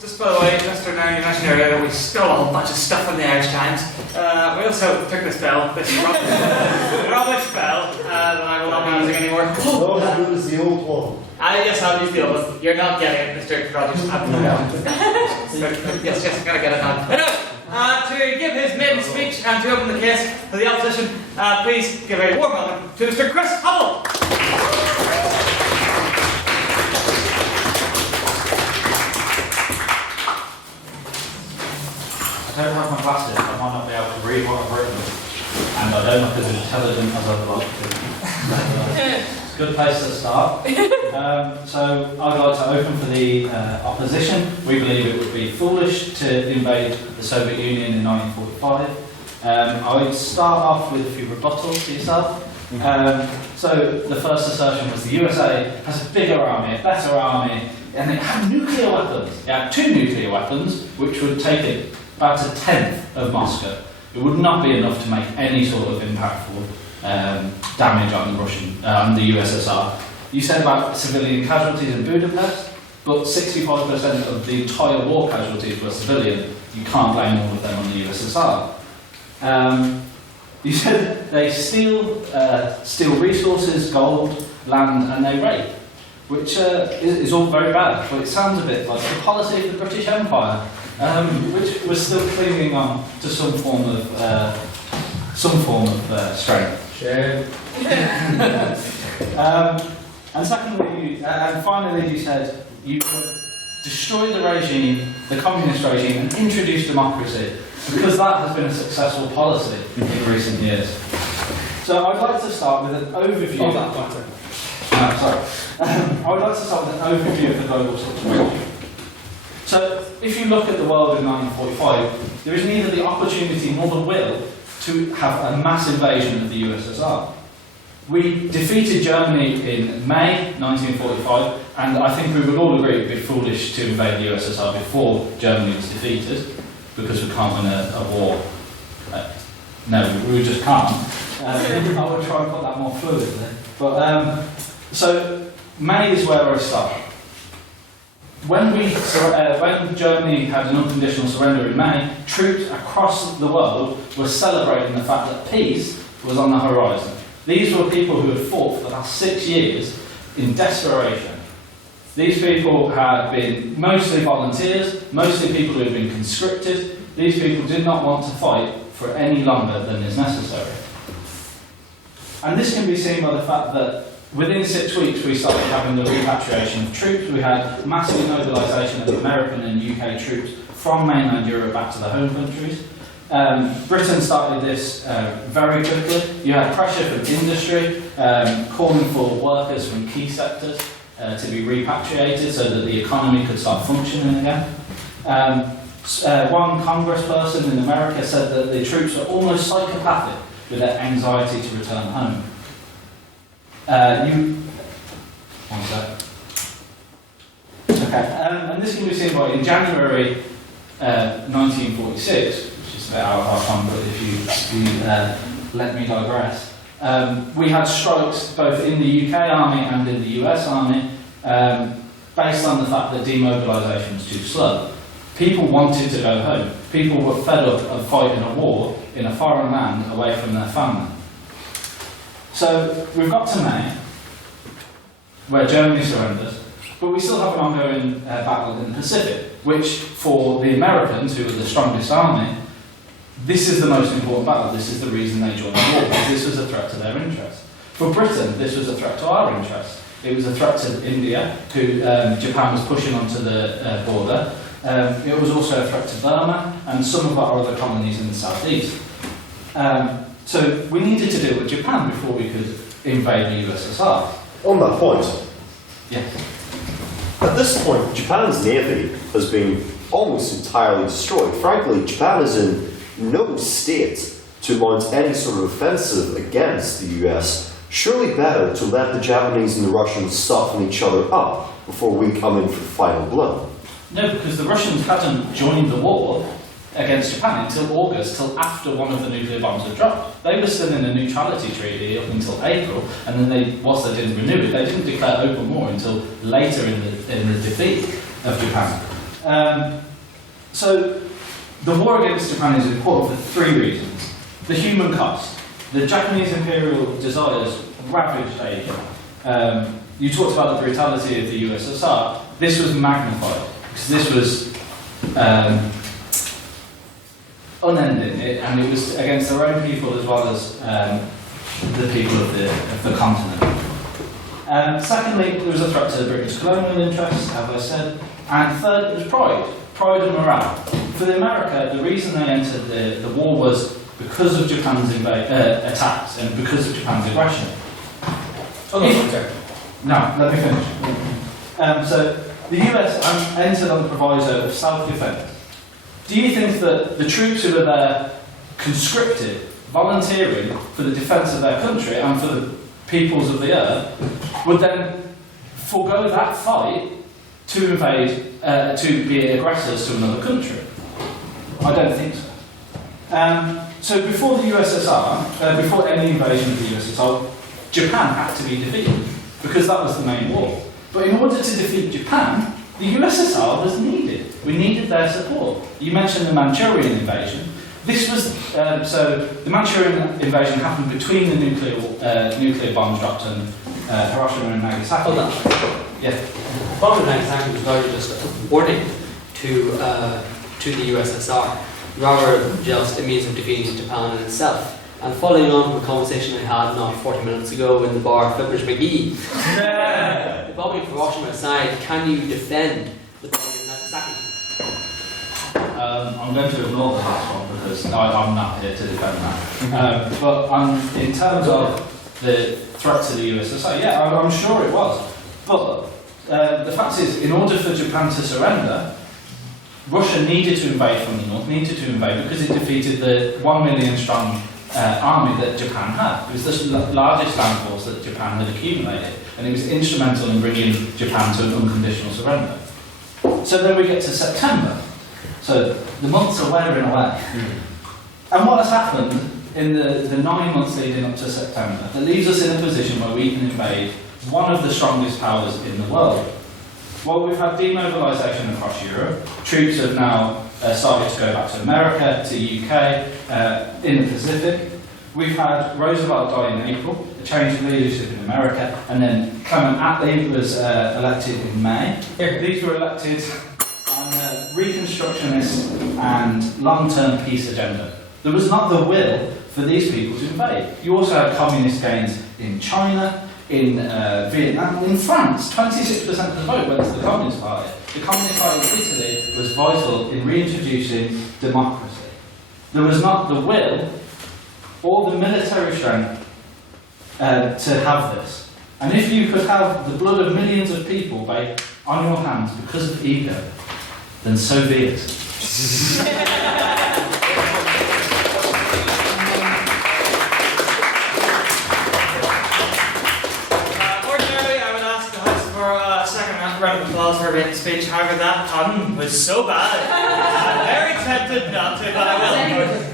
Just by the way, Mr. Now, you mentioned earlier that we stole a whole bunch of stuff from the Irish Times. We also took this bell, this rubbish bell, that I will not be using anymore. All I do is the old one. Yes, I'll use the old one. You're not getting it, Mr. Rogers. Yes, gotta get it now. Anyway, to give his maiden speech and to open the case for the opposition, please give a warm welcome to Mr. Chris Hubble. I don't have my glasses, I might not be able to read what I've written, and I don't look as intelligent as I'd like to. It's a good place to start. So I'd like to open for the opposition. We believe it would be foolish to invade the Soviet Union in 1945. I would start off with a few rebuttals to yourself. So the first assertion was the USA has a bigger army, a better army, and it had nuclear weapons. It had 2 nuclear weapons, which would take it about a tenth of Moscow. It would not be enough to make any sort of impactful damage on the USSR. You said about civilian casualties in Budapest, but 65% of the entire war casualties were civilian. You can't blame all of them on the USSR. You said they steal resources, gold, land, and they rape, which is all very bad, but it sounds a bit like the policy of the British Empire, which was still clinging on to some form of strength. Sure. And secondly, and finally, you said you could destroy the regime, the communist regime, and introduce democracy, because that has been a successful policy in recent years. So I'd like to start with an overview. Of that matter. I would like to start with an overview of the global situation. So, if you look at the world in 1945, there is neither the opportunity nor the will to have a mass invasion of the USSR. We defeated Germany in May 1945, and I think we would all agree it would be foolish to invade the USSR before Germany was defeated, because we can't win a war. No, we just can't. I would try and put that more fluidly. But, so, May is where I start. When Germany had an unconditional surrender in May, troops across the world were celebrating the fact that peace was on the horizon. These were people who had fought for the last 6 years in desperation. These people had been mostly volunteers, mostly people who had been conscripted. These people did not want to fight for any longer than is necessary. And this can be seen by the fact that within 6 weeks, we started having the repatriation of troops. We had massive mobilisation of American and UK troops from mainland Europe back to the home countries. Britain started this very quickly. You had pressure from industry, calling for workers from key sectors to be repatriated so that the economy could start functioning again. One congressperson in America said that the troops are almost psychopathic with their anxiety to return home. One sec. Okay, and this can be seen by in January 1946, which bit out of our comfort if you let me digress. We had strikes both in the UK Army and in the US Army based on the fact that demobilisation was too slow. People wanted to go home. People were fed up of fighting a war in a foreign land away from their family. So we've got to May, where Germany surrenders, but we still have an ongoing battle in the Pacific, which for the Americans, who were the strongest army, this is the most important battle. This is the reason they joined the war, because this was a threat to their interests. For Britain, this was a threat to our interests. It was a threat to India, who Japan was pushing onto the border. It was also a threat to Burma and some of our other colonies in the southeast. So we needed to deal with Japan before we could invade the USSR. On that point, yes. At this point, Japan's navy has been almost entirely destroyed. Frankly, Japan is in no state to mount any sort of offensive against the US. Surely better to let the Japanese and the Russians soften each other up before we come in for the final blow. No, because the Russians hadn't joined the war against Japan until August, till after one of the nuclear bombs had dropped. They were still in a neutrality treaty up until April, and then they didn't renew it, they didn't declare open war until later in the defeat of Japan. So the war against Japan is important for three reasons. The human cost. The Japanese imperial desires ravaged Asia. You talked about the brutality of the USSR. This was magnified, because this was unending, and it was against their own people as well as the people of the continent. Secondly, there was a threat to the British colonial interests, as I said. And third, it was pride and morale. For the America, the reason they entered the war was because of Japan's attacks and because of Japan's aggression. No, let me finish. So the US entered on the proviso of self-defense. Do you think that the troops who were there conscripted, volunteering for the defence of their country and for the peoples of the earth, would then forego that fight to invade, to be aggressors to another country? I don't think so. So before the USSR, before any invasion of the USSR, Japan had to be defeated, because that was the main war. But in order to defeat Japan, the USSR was needed. We needed their support. You mentioned the Manchurian invasion. This was so the Manchurian invasion happened between the nuclear bombs dropped on Hiroshima and Nagasaki. Hold on. Yeah. Bomb in Nagasaki was not just a warning to the USSR, rather just a means of defeating Japan in itself. And following on from a conversation I had not 40 minutes ago in the bar Flippers McGee, the bombing of Hiroshima aside, can you defend the bombing of Nagasaki? I'm going to ignore the last one because I'm not here to defend that. But in terms of the threat to the USSR, yeah, I'm sure it was. But the fact is, in order for Japan to surrender, Russia needed to invade from the north, needed to invade because it defeated the 1 million strong army that Japan had. It was the largest land force that Japan had accumulated, and it was instrumental in bringing Japan to an unconditional surrender. So then we get to September. So the months are wearing away. And what has happened in the 9 months leading up to September that leaves us in a position where we can invade one of the strongest powers in the world? Well, we've had demobilisation across Europe. Troops have now started to go back to America, to UK, in the Pacific. We've had Roosevelt die in April, a change of leadership in America, and then Clement Attlee was elected in May. These were elected on a reconstructionist and long-term peace agenda. There was not the will for these people to invade. You also had communist gains in China, in Vietnam, in France. 26% of the vote went to the Communist Party. The Communist Party in Italy was vital in reintroducing democracy. There was not the will or the military strength to have this. And if you could have the blood of millions of people on your hands because of ego, then so be it. Ordinarily, I would ask the House for a second round of applause for verbatim speech, however that pun was so bad. I'm very tempted not to, but I will.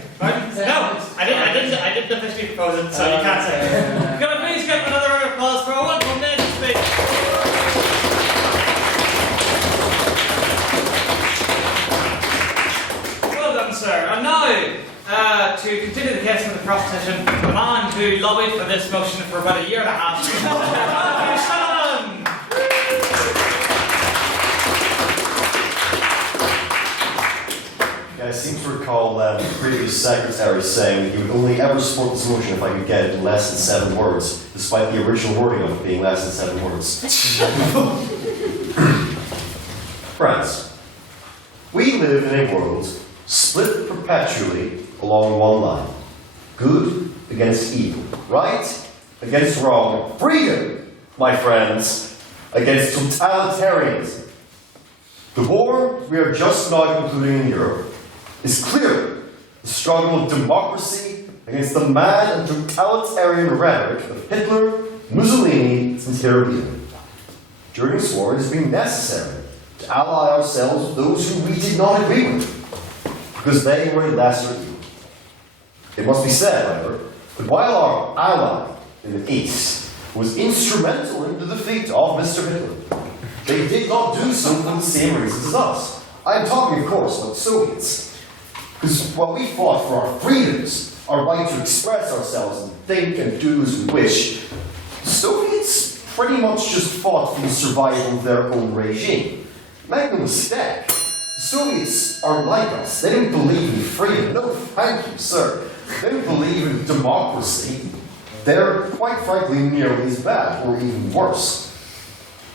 No, I didn't officially propose it, so you can't say it. Can I please get another round of applause for a wonderful native speech? Well done, sir. And now, to continue the case of the proposition, the man who lobbied for this motion for about a year and a half, I seem to recall the previous secretary saying he would only ever support this motion if I could get it in less than 7 words, despite the original wording of it being less than 7 words. Friends, we live in a world split perpetually along one line. Good against evil. Right against wrong. Freedom, my friends, against totalitarianism. The war we are just now concluding in Europe is clearly the struggle of democracy against the mad and totalitarian rhetoric of Hitler, Mussolini, and Hitler. During this war, it has been necessary to ally ourselves with those who we did not agree with, because they were a lesser evil. It must be said, however, that while our ally in the East was instrumental in the defeat of Mr. Hitler, they did not do so for the same reasons as us. I am talking, of course, about the Soviets. Because while we fought for our freedoms, our right to express ourselves and think and do as we wish, the Soviets pretty much just fought for the survival of their own regime. Make no mistake, the Soviets aren't like us. They didn't believe in freedom. No, thank you, sir. They didn't believe in democracy. They're, quite frankly, nearly as bad, or even worse.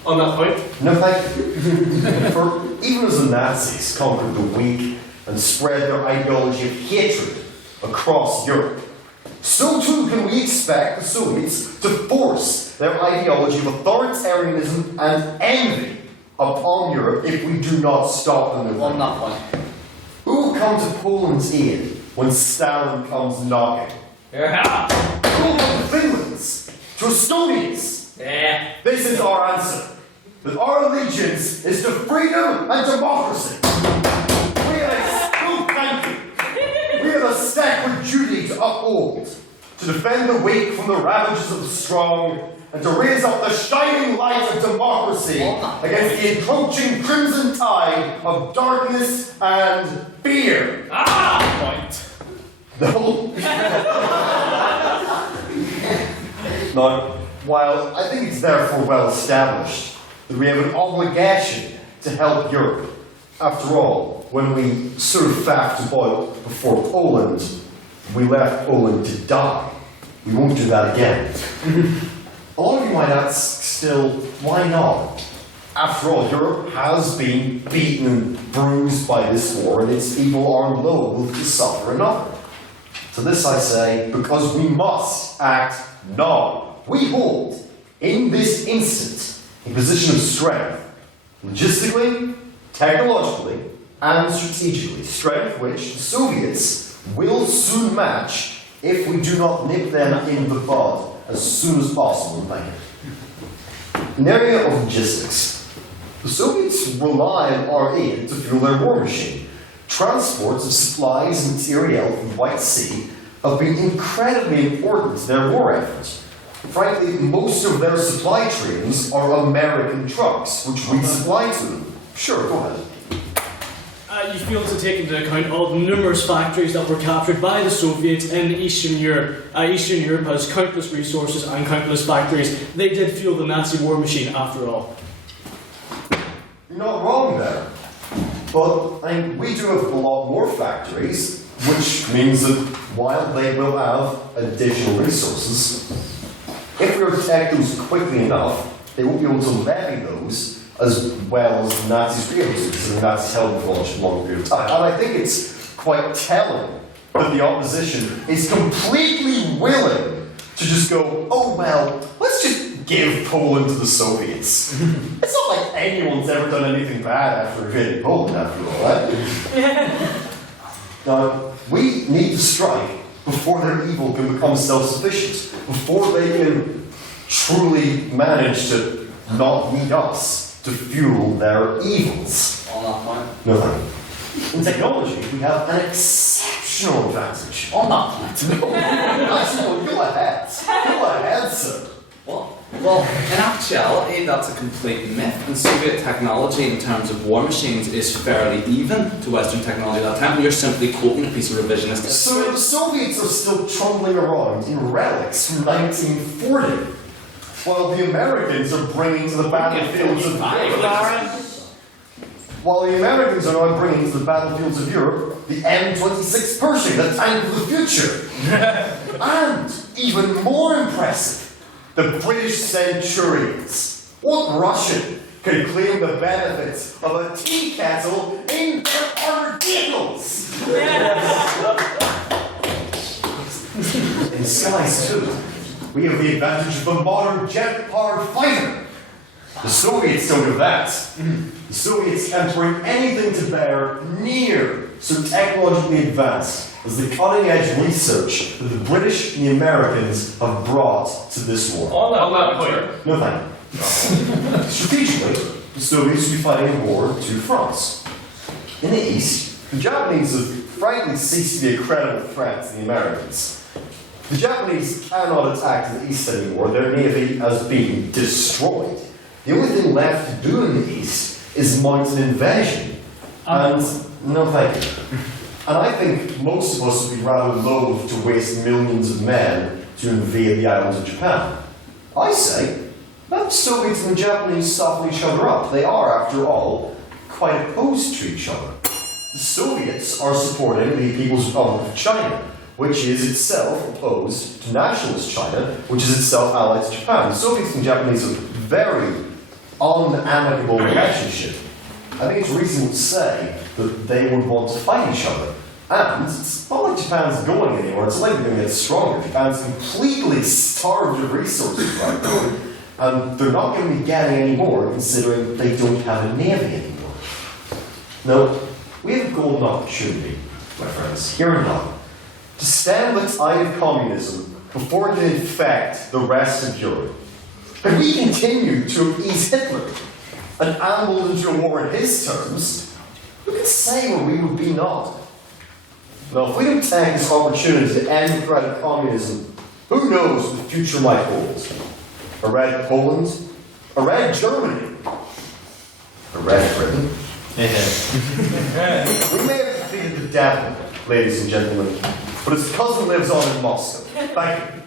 On that point? No, thank you. For even as the Nazis conquered the weak and spread their ideology of hatred across Europe, so too can we expect the Soviets to force their ideology of authoritarianism and envy upon Europe if we do not stop them. On that point. Who will come to Poland's aid when Stalin comes knocking? Who will come to Finland's? To Estonians? This is our answer. That our allegiance is to freedom and democracy. We have a sacred duty to uphold, to defend the weak from the ravages of the strong, and to raise up the shining light of democracy against the encroaching crimson tide of darkness and fear. Point. No. Now, while I think it's therefore well established that we have an obligation to help Europe, after all, when we surfaced about before Poland, we left Poland to die. We won't do that again. A lot of you might ask still, why not? After all, Europe has been beaten and bruised by this war, and its people are loath to suffer another. To this I say, because we must act now. We hold, in this instant, a position of strength, logistically, technologically, and strategically. Strength which the Soviets will soon match if we do not nip them in the bud as soon as possible. In the area of logistics, the Soviets rely on our aid to fuel their war machine. Transports of supplies and materiel from the White Sea have been incredibly important to their war efforts. Frankly, most of their supply trains are American trucks, which we supply to them. Sure, go ahead. You failed to take into account all the numerous factories that were captured by the Soviets in Eastern Europe. Eastern Europe has countless resources and countless factories. They did fuel the Nazi war machine after all. You're not wrong there. But we do have a lot more factories, which means that while they will have additional resources, if we protect those quickly enough, they won't be able to levy those as well as the Nazis were able to, because the Nazis held them for such a long period of time. And I think it's quite telling that the opposition is completely willing to just go, oh well, let's just give Poland to the Soviets. It's not like anyone's ever done anything bad after invading Poland, after all, right? Now, we need to strike before their evil can become self-sufficient, before they can truly manage to not need us. to fuel their evils. On that point. No thank you. In technology, we have an exceptional advantage. On that point. No, go ahead. Go ahead, sir. What? Well, in actuality, that's a complete myth. And Soviet technology, in terms of war machines, is fairly even to Western technology at that time. You're simply quoting a piece of revisionist history. So the Soviets are still trundling around in relics from 1940, while the Americans are bringing to the battlefields of Europe. While the Americans are now bringing to the battlefields of Europe the M26 Pershing, the tank of the future. And, even more impressive, the British Centurions. What Russian could claim the benefits of a tea kettle in their armored vehicles? In skies, too, we have the advantage of a modern jet-powered fighter. The Soviets don't have that. The Soviets can't bring anything to bear near so technologically advanced as the cutting-edge research that the British and the Americans have brought to this war. On that point. No thank you. Strategically, the Soviets will be fighting a war on two fronts. In the East, the Japanese have frankly ceased to be a credible threat to the Americans. The Japanese cannot attack the East anymore. Their navy has been destroyed. The only thing left to do in the East is mount an invasion. And no thank you. And I think most of us would be rather loath to waste millions of men to invade the islands of Japan. I say, let the Soviets and the Japanese soften each other up. They are, after all, quite opposed to each other. The Soviets are supporting the People's Republic of China, which is itself opposed to Nationalist China, which is itself allied to Japan. The Soviets and Japanese have a very unamicable relationship. I think it's reasonable to say that they would want to fight each other. And it's not like Japan's going anywhere, it's like they're going to get stronger. Japan's completely starved of resources right now. And they're not going to be getting any more, considering they don't have a navy anymore. No, we have a golden opportunity, my friends, here and now, to stem the tide of communism before it can infect the rest of Europe. If we continue to appease Hitler and amble into a war in his terms, who can say where we would be not? Now, if we don't take this opportunity to end the threat of communism, who knows what the future might hold? A red Poland? A red Germany? A red Britain? We may have defeated the devil, ladies and gentlemen, but his cousin lives on in Moscow. Thank you.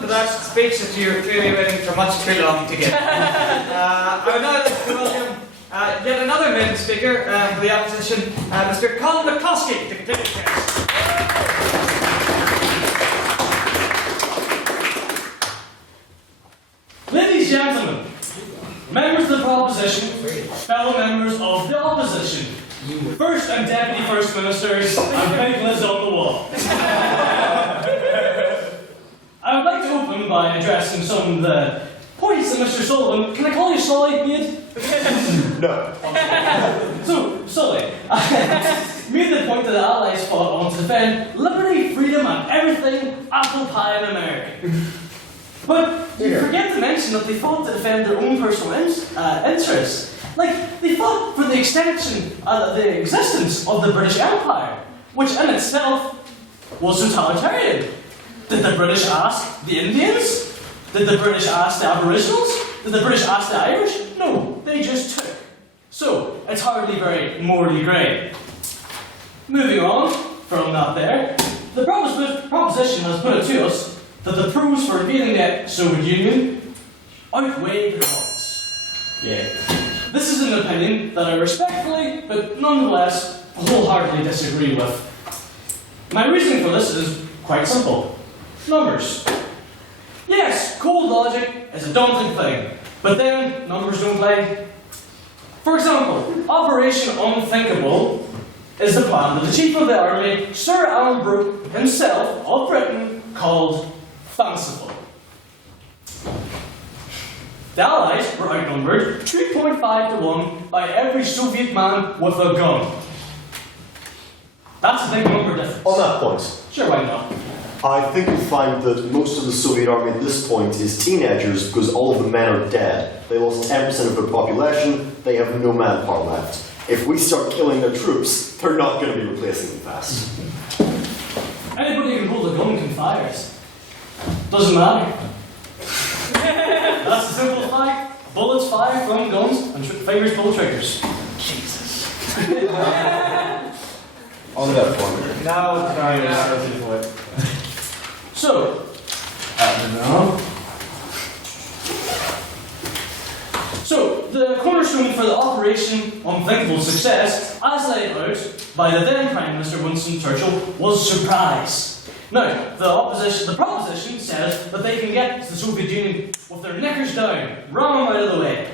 For that speech that you're clearly waiting for much too long to get. I would now like to welcome yet another main speaker for the opposition, Mr. Colin McCloskey, to continue the case. Ladies and gentlemen, members of the proposition, fellow members of the opposition, First and Deputy First Ministers, and Big Liz on the wall. I would like to open by addressing some of the points that Mr. Sullivan, can I call you Sully, made? No. So, Sully, made the point that the Allies fought on to defend liberty, freedom, and everything apple pie in America. But you forget to mention that they fought to defend their own personal interests. Like, they fought for the extension, the existence of the British Empire, which in itself was totalitarian. Did the British ask the Indians? Did the British ask the Aboriginals? Did the British ask the Irish? No, they just took. So, it's hardly very morally grey. Moving on from that there, the proposition has put it to us that the pros for invading the Soviet Union outweigh the cons. Yeah. This is an opinion that I respectfully, but nonetheless, wholeheartedly disagree with. My reasoning for this is quite simple. Numbers. Yes, cold logic is a daunting thing, but then numbers don't lie. For example, Operation Unthinkable is the plan that the Chief of the Army, Sir Alan Brooke himself of Britain, called fanciful. The Allies were outnumbered 2.5 to 1 by every Soviet man with a gun. That's a big number difference. On that point, Sure, why not? I think you'll find that most of the Soviet army at this point is teenagers because all of the men are dead. They lost 10% of their population, they have no manpower left. If we start killing their troops, they're not going to be replacing them fast. Anybody who can hold a gun can fire it. Doesn't matter. That's the simple fact. Bullets fire from guns and fingers pull triggers. Jesus. On that point. Now, sorry, So, So, the cornerstone for the Operation Unthinkable Success, as laid out by the then Prime Minister Winston Churchill, was surprise. Now, the proposition says that they can get the Soviet Union with their knickers down, ram them out of the way.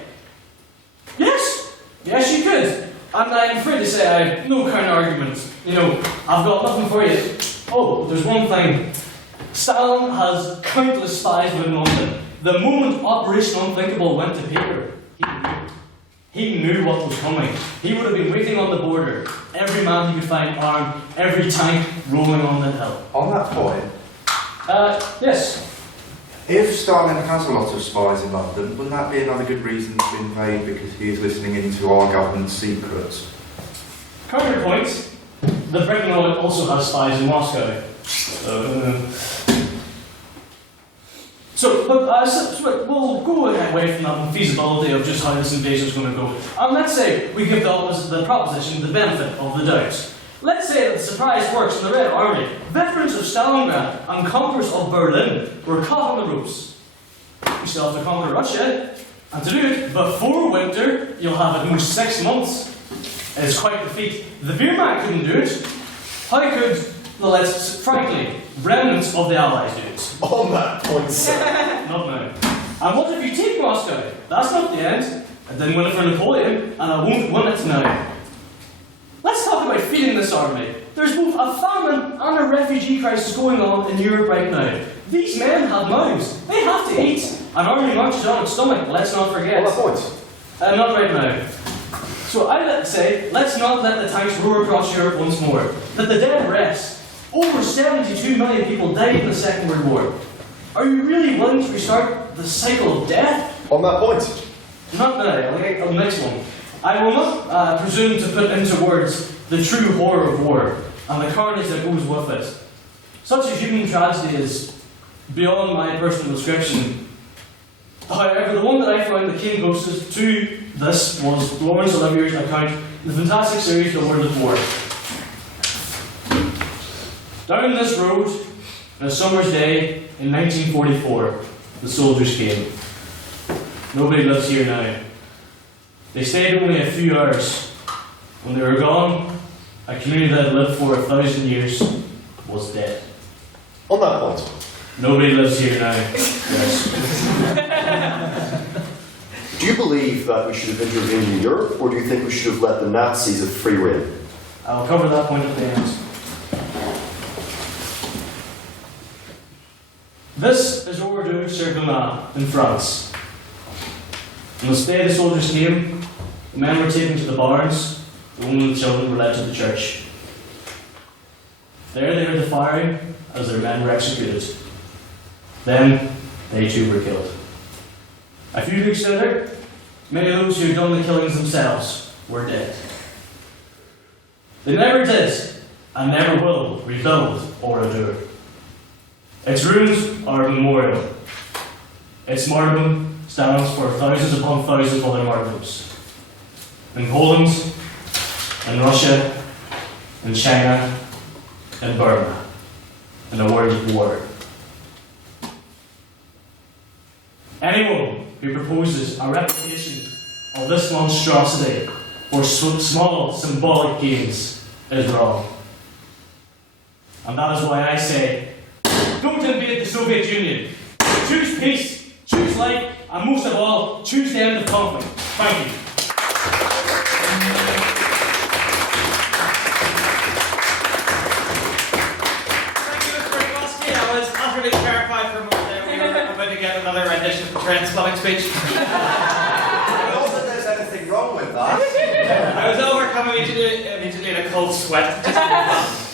Yes, you could. And I'm afraid to say I have no counter-argument. You know, I've got nothing for you. Oh, there's one thing. Stalin has countless spies within London. The moment Operation Unthinkable went to paper, he knew what was coming. He would have been waiting on the border. Every man he could find armed, every tank rolling on the hill. On that point, yes. if Stalin has a lot of spies in London, wouldn't that be another good reason to invade because he is listening into our government's secrets? Counterpoint, the Britain also has spies in Moscow. We'll go away from that feasibility of just how this invasion is going to go. And let's say we give the proposition the benefit of the doubt. Let's say that the surprise works in the Red Army. Veterans of Stalingrad and conquerors of Berlin were caught on the ropes. We still have to conquer Russia, and to do it before winter, you'll have at most 6 months. It's quite the feat. The Wehrmacht couldn't do it. How could, frankly, remnants of the Allies do it? On that point, sir. Not now. And what if you take Moscow? That's not the end. I didn't win it for Napoleon, and I won't win it now. Let's talk about feeding this army. There's both a famine and a refugee crisis going on in Europe right now. These men have mouths. They have to eat. An army marches on its stomach, let's not forget. On that point. Not right now. So I'd say, let's not let the tanks roar across Europe once more. Let the dead rest. Over 72 million people died in the Second World War. Are you really willing to restart the cycle of death? On that point. Not now, the next one. I will not presume to put into words the true horror of war and the carnage that goes with it. Such a human tragedy is beyond my personal description. However, the one that I found that came closest to this was Laurence Olivier's account in the fantastic series The World of War. Down this road, on a summer's day in 1944, the soldiers came. Nobody lives here now. They stayed only a few hours. When they were gone, a community that had lived for 1,000 years was dead. On that point. Nobody lives here now. Yes. Do you believe that we should have intervened in Europe, or do you think we should have let the Nazis have free rein? I'll cover that point at the end. This is Ordu-sur-Glane in France. On the day the soldiers came, the men were taken to the barns, the women and the children were led to the church. There they heard the firing as their men were executed. Then they too were killed. A few weeks later, many of those who had done the killings themselves were dead. They never did, and never will, rebuild Oradour. Its ruins are a memorial. Its martyrdom stands for thousands upon thousands of other martyrdoms. In Poland, in Russia, in China, in Burma, in a world of war. Anyone who proposes a replication of this monstrosity for small symbolic gains is wrong. And that is why I say, don't invade the Soviet Union. Choose peace, choose life, and most of all, choose the end of conflict. Thank you. Thank you, Mr. Rikowski. I was utterly terrified for a moment there. We were about to get another rendition of the Trent's plumbing speech. I don't think there's anything wrong with that. I was overcome immediately in a cold sweat.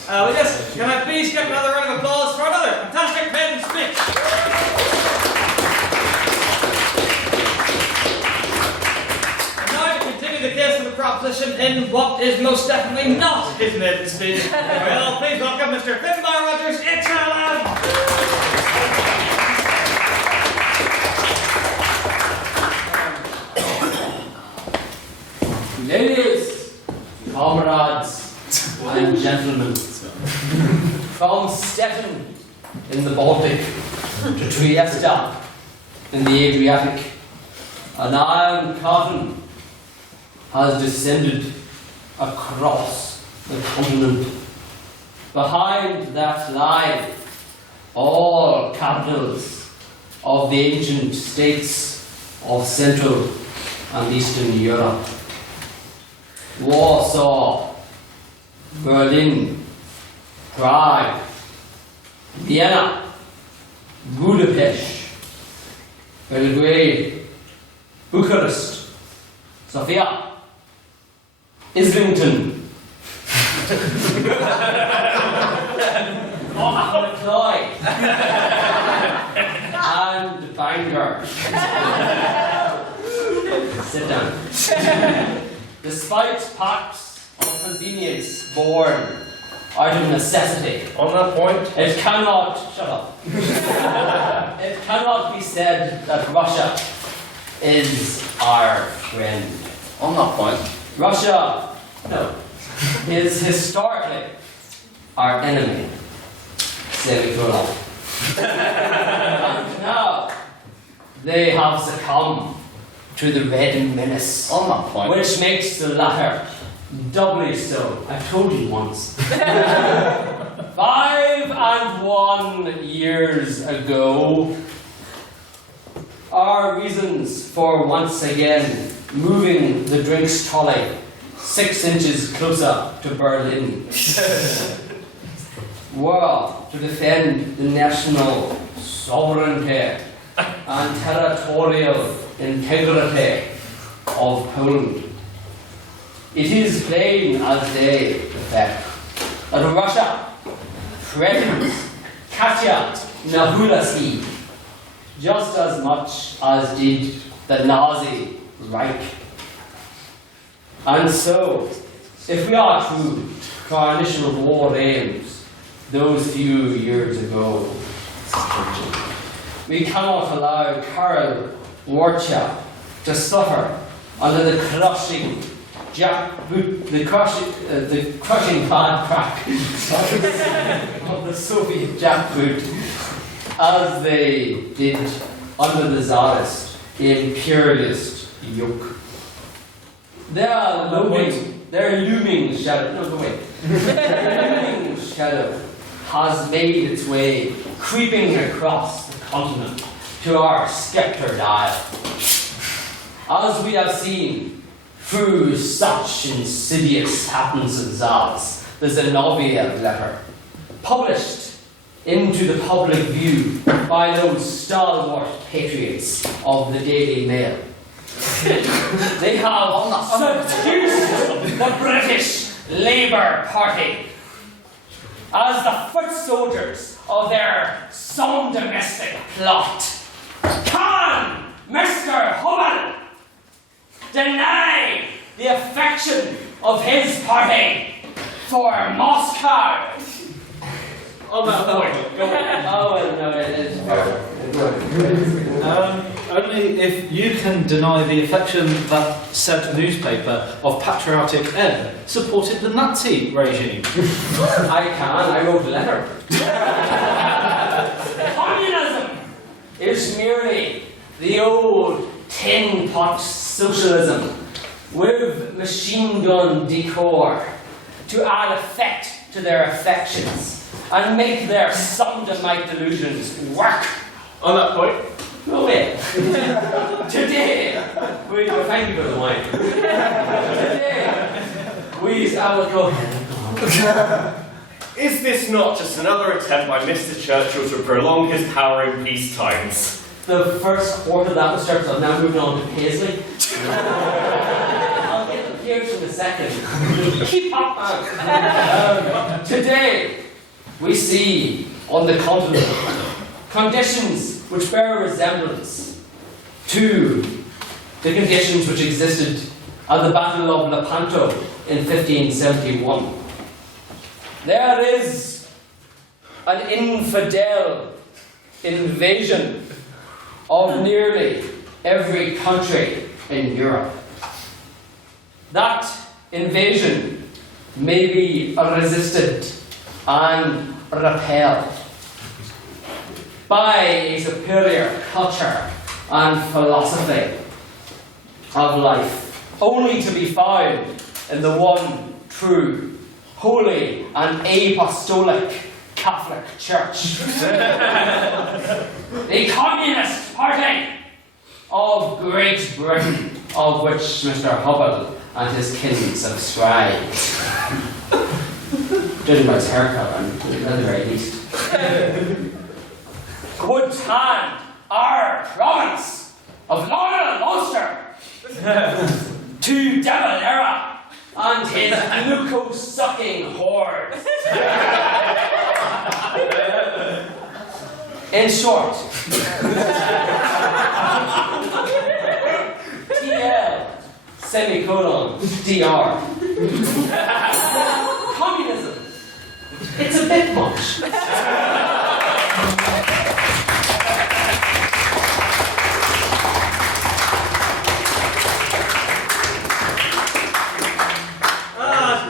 With this, can I please get another round of applause for another fantastic pen speech? And now to continue the case of the proposition in what is most definitely not his maiden speech. Well, please welcome Mr. Finbar Rogers, Ladies, comrades, and gentlemen, from Stettin in the Baltic to Trieste in the Adriatic, an iron curtain has descended across the continent. Behind that lie all capitals of the ancient states of Central and Eastern Europe. Warsaw, Berlin, Prague, Vienna, Budapest, Belgrade, Bucharest, Sofia, Islington, Cloyd, and Bangor. Sit down. Despite pacts of convenience born out of necessity. On that point, it cannot, shut up. It cannot be said that Russia is our friend. On that point. Russia, no, is historically our enemy. Semicolon. And now they have succumbed to the Red Menace. On that point. Which makes the latter doubly so. I told you once. 5 years ago, our reasons for once again moving the drinks trolley 6 inches closer to Berlin were to defend the national sovereignty and territorial integrity of Poland. It is plain as day, in fact, that Russia threatens Katya Nahulaski just as much as did the Nazi Reich. And so, if we are true to our initial war aims those few years ago, we cannot allow Karol Wojtyła to suffer under the crushing bad crack of the Soviet jackboot as they did under the Tsarist, the imperialist yoke. Their looming shadow has made its way creeping across the continent to our scepter dial. As we have seen through such insidious happenings as the Zinoviev letter, published into the public view by those stalwart patriots of the Daily Mail. They have seduced the British Labour Party as the foot soldiers of their some domestic plot. Can Mr. Hummel deny the affection of his party for Moscow? On that point. Only if you can deny the affection that said newspaper of patriotic M supported the Nazi regime. I can, I wrote a letter. Communism is merely the old tin pot socialism with machine gun decor to add effect to their affections and make their sodomite delusions work. On that point. No way. Today, thank you for the wine. Today, I will go ahead. Is this not just another attempt by Mr. Churchill to prolong his power in peace times? The first quarter of that was Churchill, now moving on to Paisley. I'll get the peers from the second. Keep up, man. Today, we see on the continent conditions which bear resemblance to the conditions which existed at the Battle of Lepanto in 1571. There is an infidel invasion of nearly every country in Europe. That invasion may be resisted and repelled by a superior culture and philosophy of life, only to be found in the one true, holy and apostolic Catholic Church. The Communist Party of Great Britain, of which Mr. Hubble and his kin subscribe. Judging by his haircut, at the very least. Would hand our province of Laurel and Ulster to De Valera and his glucose-sucking horde. In short, TL, semicolon, DR. Communism. It's a bit much.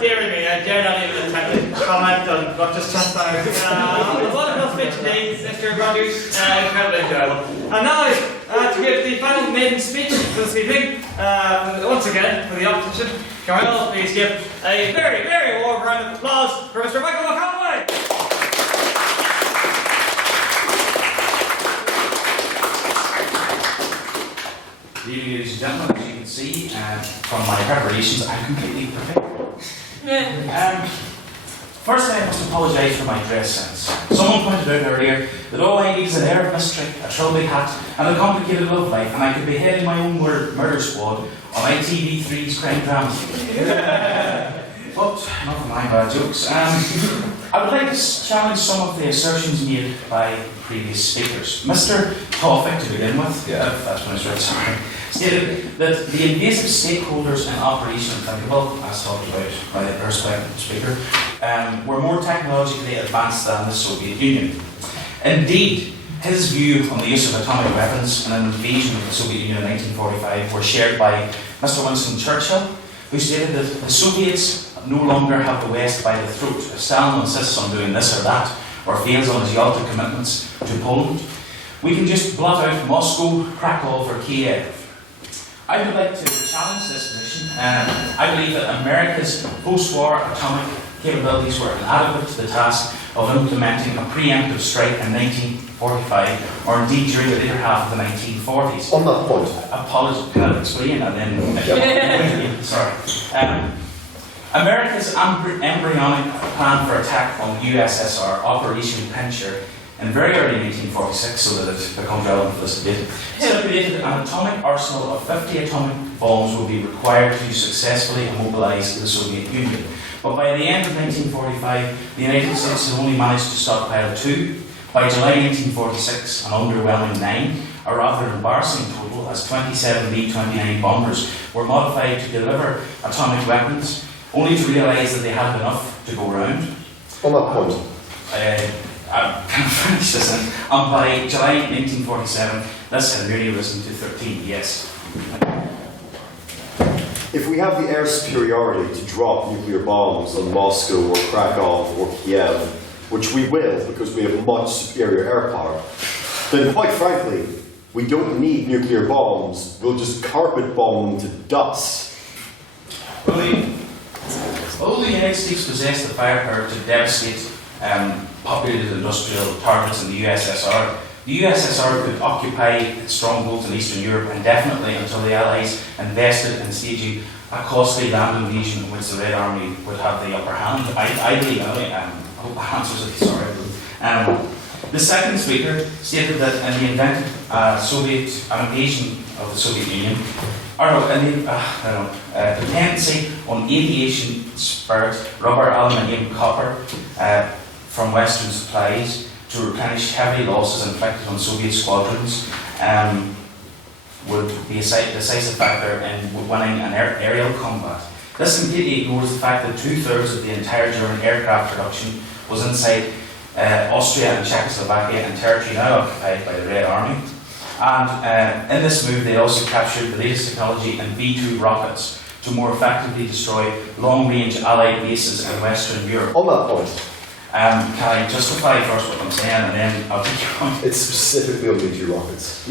Dear me, I dare not even attempt to comment on what just transpired. The wonderful speech today, Mr. Rogers, incredibly enjoyable. And now, to give the final maiden speech for this evening, once again, for the opposition, can we all please give a very, very warm round of applause for Mr. Michael McConway? Good evening, ladies and gentlemen. As you can see from my preparations, I'm completely prepared. Firstly, I must apologise for my dress sense. Someone pointed out earlier that all I need is an air of mystery, a trilby hat, and a complicated love life, and I could be heading my own murder squad on ITV3's crime drama. But enough of my bad jokes. I would like to challenge some of the assertions made by previous speakers. Mr. Toffick, to begin with, that's when it's right, sorry, stated that the invasive stakeholders in Operation Unthinkable, as talked about by the perspective speaker, were more technologically advanced than the Soviet Union. Indeed, his view on the use of atomic weapons and an invasion of the Soviet Union in 1945 were shared by Mr. Winston Churchill, who stated that the Soviets no longer have the West by the throat. If Stalin insists on doing this or that, or fails on his Yalta commitments to Poland, we can just blot out Moscow, Krakow, or Kiev. I would like to challenge this position. I believe that America's post-war atomic capabilities were inadequate to the task of implementing a preemptive strike in 1945, or indeed during the later half of the 1940s. On that point. Apologies, can I explain? And then, sorry. America's embryonic plan for attack on USSR, Operation Pincher, in very early 1946, so that it becomes relevant for this debate, stipulated an atomic arsenal of 50 atomic bombs would be required to successfully immobilize the Soviet Union. But by the end of 1945, the United States had only managed to stockpile 2. By July 1946, an underwhelming 9, a rather embarrassing total, as 27 B-29 bombers were modified to deliver atomic weapons, only to realise that they had enough to go round. On that point. I can finish this in. And by July 1947, this had really risen to 13, yes. If we have the air superiority to drop nuclear bombs on Moscow or Krakow or Kiev, which we will because we have much superior air power, then quite frankly, we don't need nuclear bombs. We'll just carpet bomb them to dust. Although the United States possessed the firepower to devastate populated industrial targets in the USSR, the USSR could occupy strongholds in Eastern Europe indefinitely until the Allies invested in staging a costly land invasion in which the Red Army would have the upper hand. I believe, I hope that answers it, sorry. The second speaker stated that in the event an invasion of the Soviet Union, dependency on aviation spirit, rubber, aluminium, copper from Western supplies to replenish heavy losses inflicted on Soviet squadrons would be a decisive factor in winning an aerial combat. This completely ignores the fact that 2/3 of the entire German aircraft production was inside Austria and Czechoslovakia and territory now occupied by the Red Army. And in this move, they also captured the latest technology in V2 rockets to more effectively destroy long-range Allied bases in Western Europe. On that point, can I justify first what I'm saying, and then I'll take you on? it's specifically on V2 rockets.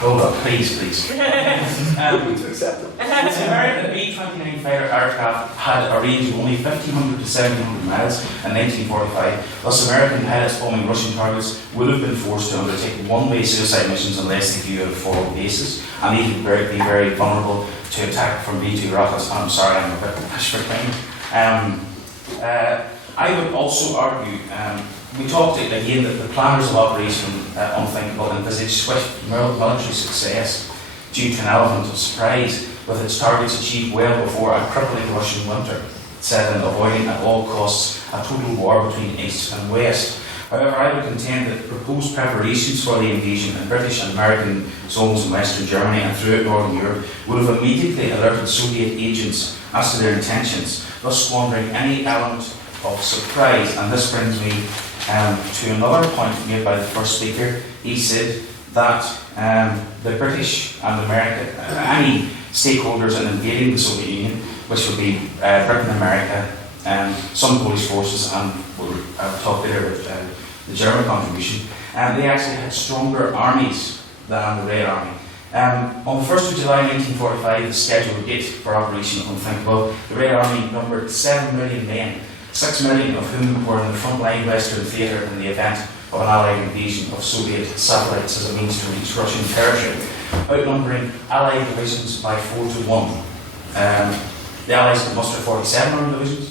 Hold up, please. We need to accept them. The American B-29 fighter aircraft had a range of only 1,500 to 1,700 miles in 1945. Thus, American pilots bombing Russian targets would have been forced to undertake one-way suicide missions unless they viewed forward bases, and they would be very vulnerable to attack from B-2 rockets. I'm sorry, I'm a bit pushed for time. I would also argue, we talked again that the planners of Operation Unthinkable envisaged swift military success due to an element of surprise, with its targets achieved well before a crippling Russian winter set in, avoiding at all costs a total war between East and West. However, I would contend that proposed preparations for the invasion in British and American zones in Western Germany and throughout Northern Europe would have immediately alerted Soviet agents as to their intentions, thus squandering any element of surprise. And this brings me to another point made by the first speaker. He said that the British and America, any stakeholders in invading the Soviet Union, which would be Britain, America, some Polish forces, and we'll talk later about the German contribution, they actually had stronger armies than the Red Army. On the 1st of July 1945, the scheduled date for Operation Unthinkable, the Red Army numbered 7 million men, 6 million of whom were in the frontline Western theatre in the event of an Allied invasion of Soviet satellites as a means to reach Russian territory, outnumbering Allied divisions by 4-1. The Allies could muster 47 armed divisions,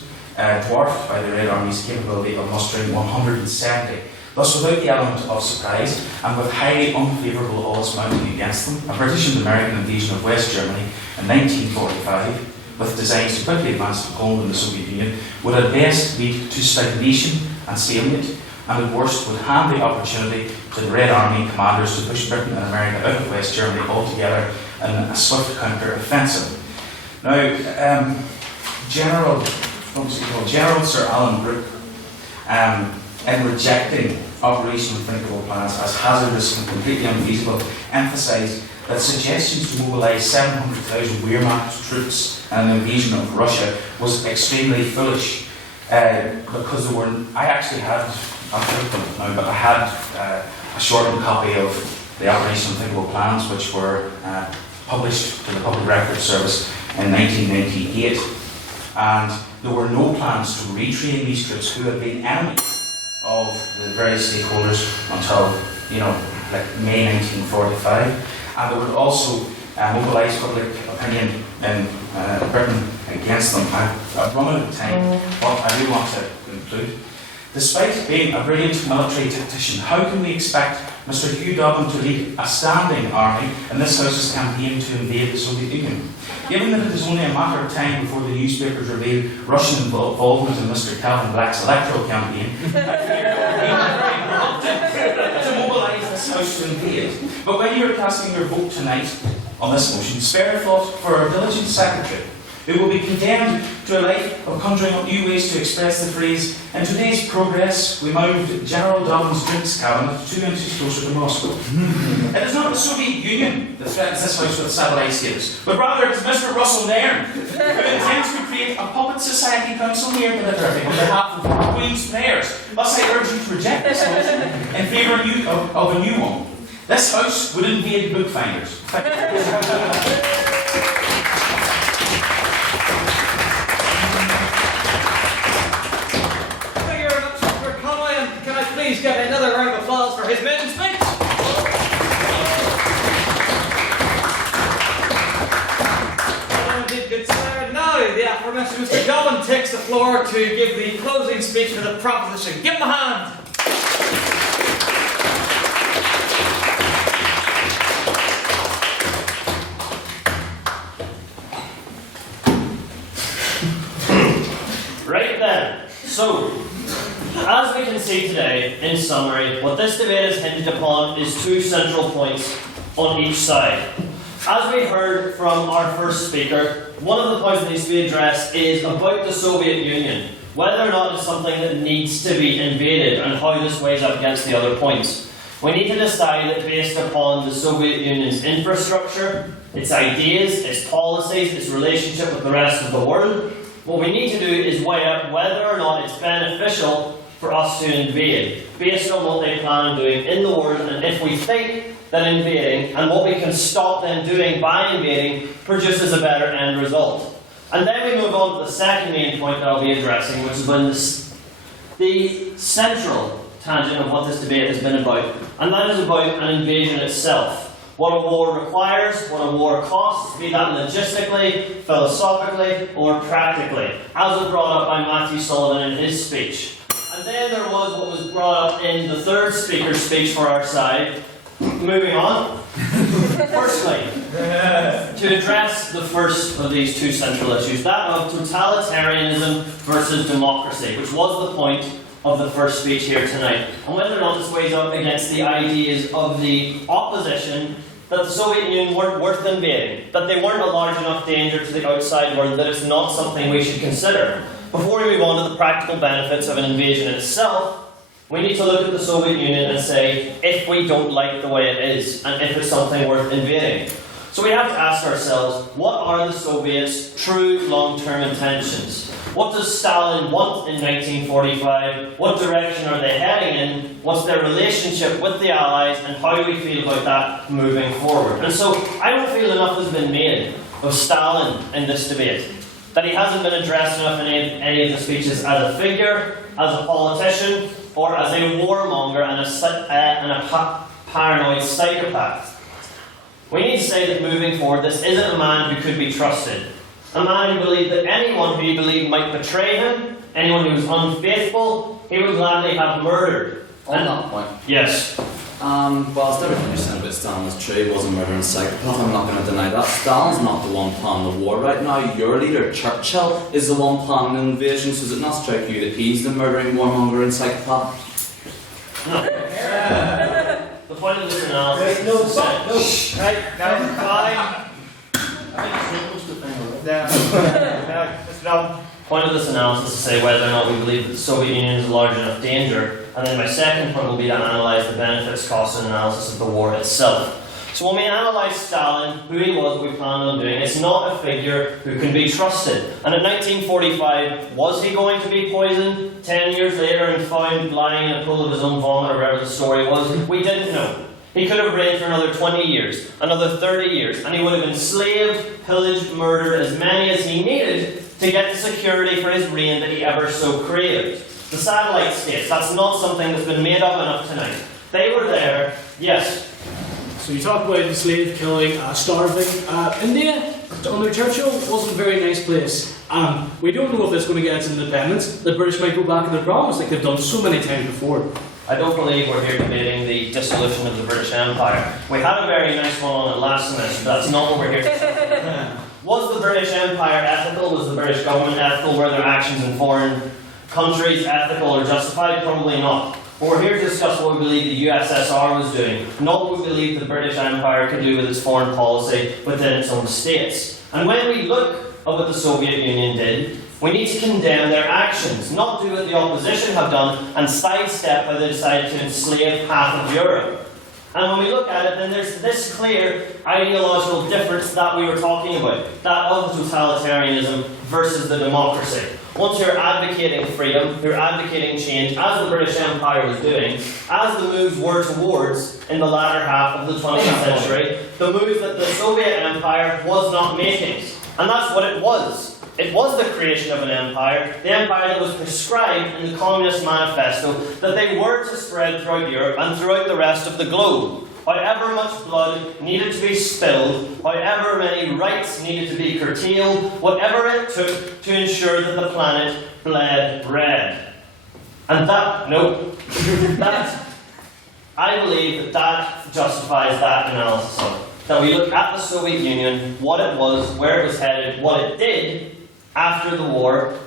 dwarfed by the Red Army's capability of mustering 170. Thus, without the element of surprise, and with highly unfavourable odds mounting against them, a British and American invasion of West Germany in 1945, with designs to quickly advance to Poland and the Soviet Union, would at best lead to stagnation and stalemate, and at worst would hand the opportunity to the Red Army commanders to push Britain and America out of West Germany altogether in a swift counter-offensive. Now, General Sir Alan Brooke, in rejecting Operation Unthinkable plans as hazardous and completely unfeasible, emphasised that suggestions to mobilise 700,000 Wehrmacht troops in an invasion of Russia was extremely foolish, because there were. I actually had, I'll take them now, but I had a shortened copy of the Operation Unthinkable plans, which were published to the Public Records Service in 1998, and there were no plans to retrain these troops who had been enemies of the various stakeholders until, like May 1945. And they would also mobilise public opinion in Britain against them. I've run out of time, but I do want to conclude. Despite being a brilliant military tactician, how can we expect Mr. Hugh Dobbin to lead a standing army in this House's campaign to invade the Soviet Union? Given that it is only a matter of time before the newspapers reveal Russian involvement in Mr. Calvin Black's electoral campaign, I fear he will be very reluctant to mobilise this House to invade. But when you are casting your vote tonight on this motion, spare a thought for our diligent secretary, who will be condemned to a life of conjuring up new ways to express the phrase, "In today's progress, we moved General Dobbin's drinks cabinet 2 inches closer to Moscow." It is not the Soviet Union that threatens this House with satellite status, but rather it is Mr. Russell Nairn, who intends to create a puppet society council near delivery on behalf of the Queen's players. Thus, I urge you to reject this motion in favour of a new one. This House would invade bookfinders. Thank you. Please get another round of applause for his maiden speech. Good sir. Now, the aforementioned Mr. Dobbin takes the floor to give the closing speech for the proposition. Give him a hand. So, as we can see today, in summary, what this debate is hinged upon is two central points on each side. As we heard from our first speaker, one of the points that needs to be addressed is about the Soviet Union, whether or not it's something that needs to be invaded and how this weighs up against the other points. We need to decide that based upon the Soviet Union's infrastructure, its ideas, its policies, its relationship with the rest of the world, what we need to do is weigh up whether or not it's beneficial for us to invade, based on what they plan on doing in the world, and if we think that invading, and what we can stop them doing by invading, produces a better end result. And then we move on to the second main point that I'll be addressing, which is when the central tangent of what this debate has been about, and that is about an invasion itself. What a war requires, what a war costs, be that logistically, philosophically, or practically, as was brought up by Matthew Sullivan in his speech. And then there was what was brought up in the third speaker's speech for our side. Moving on. Firstly, to address the first of these two central issues, that of totalitarianism versus democracy, which was the point of the first speech here tonight, and whether or not this weighs up against the ideas of the opposition that the Soviet Union weren't worth invading, that they weren't a large enough danger to the outside world, that it's not something we should consider. Before we move on to the practical benefits of an invasion itself, we need to look at the Soviet Union and say if we don't like the way it is, and if it's something worth invading. So we have to ask ourselves, what are the Soviets' true long-term intentions? What does Stalin want in 1945? What direction are they heading in? What's their relationship with the Allies? And how do we feel about that moving forward? And so I don't feel enough has been made of Stalin in this debate. That he hasn't been addressed enough in any of the speeches as a figure, as a politician, or as a warmonger and a paranoid psychopath. We need to say that moving forward, this isn't a man who could be trusted. A man who believed that anyone who he believed might betray him, anyone who was unfaithful, he would gladly have murdered. On that point. Yes. Whilst everything you're saying about Stalin is true, he was a murdering psychopath, I'm not going to deny that. Stalin's not the one planning the war right now. Your leader, Churchill, is the one planning the invasion, so does it not strike you that he's the murdering warmonger and psychopath? No. The point of this analysis is to say... Right, guys, fine. The point of this analysis is to say whether or not we believe that the Soviet Union is a large enough danger, and then my second point will be to analyse the benefits, costs, and analysis of the war itself. So when we analyse Stalin, who he was, what we planned on doing, it's not a figure who can be trusted. And in 1945, was he going to be poisoned 10 years later and found lying in a pool of his own vomit, or whatever the story was? We didn't know. He could have reigned for another 20 years, another 30 years, and he would have enslaved, pillaged, murdered as many as he needed to get the security for his reign that he ever so craved. The satellite states, that's not something that's been made up enough tonight. They were there, yes. So you talk about the slave killing, starving. India, under Churchill, wasn't a very nice place. We don't know if it's going to get its independence. The British might go back on their promise like they've done so many times before. I don't believe we're here debating the dissolution of the British Empire. We had a very nice one on it last semester, but that's not what we're here to say. Was the British Empire ethical? Was the British government ethical? Were their actions in foreign countries ethical or justified? Probably not. But we're here to discuss what we believe the USSR was doing, not what we believe the British Empire could do with its foreign policy within its own states. And when we look at what the Soviet Union did, we need to condemn their actions, not do what the opposition have done and sidestep how they decided to enslave half of Europe. And when we look at it, then there's this clear ideological difference that we were talking about, that of totalitarianism versus the democracy. Once you're advocating freedom, you're advocating change, as the British Empire was doing, as the moves were towards in the latter half of the 20th century, the moves that the Soviet Empire was not making. And that's what it was. It was the creation of an empire, the empire that was prescribed in the Communist Manifesto that they were to spread throughout Europe and throughout the rest of the globe. However much blood needed to be spilled, however many rights needed to be curtailed, whatever it took to ensure that the planet bled red. And that, I believe that justifies that analysis of it. That we look at the Soviet Union, what it was, where it was headed, what it did after the war,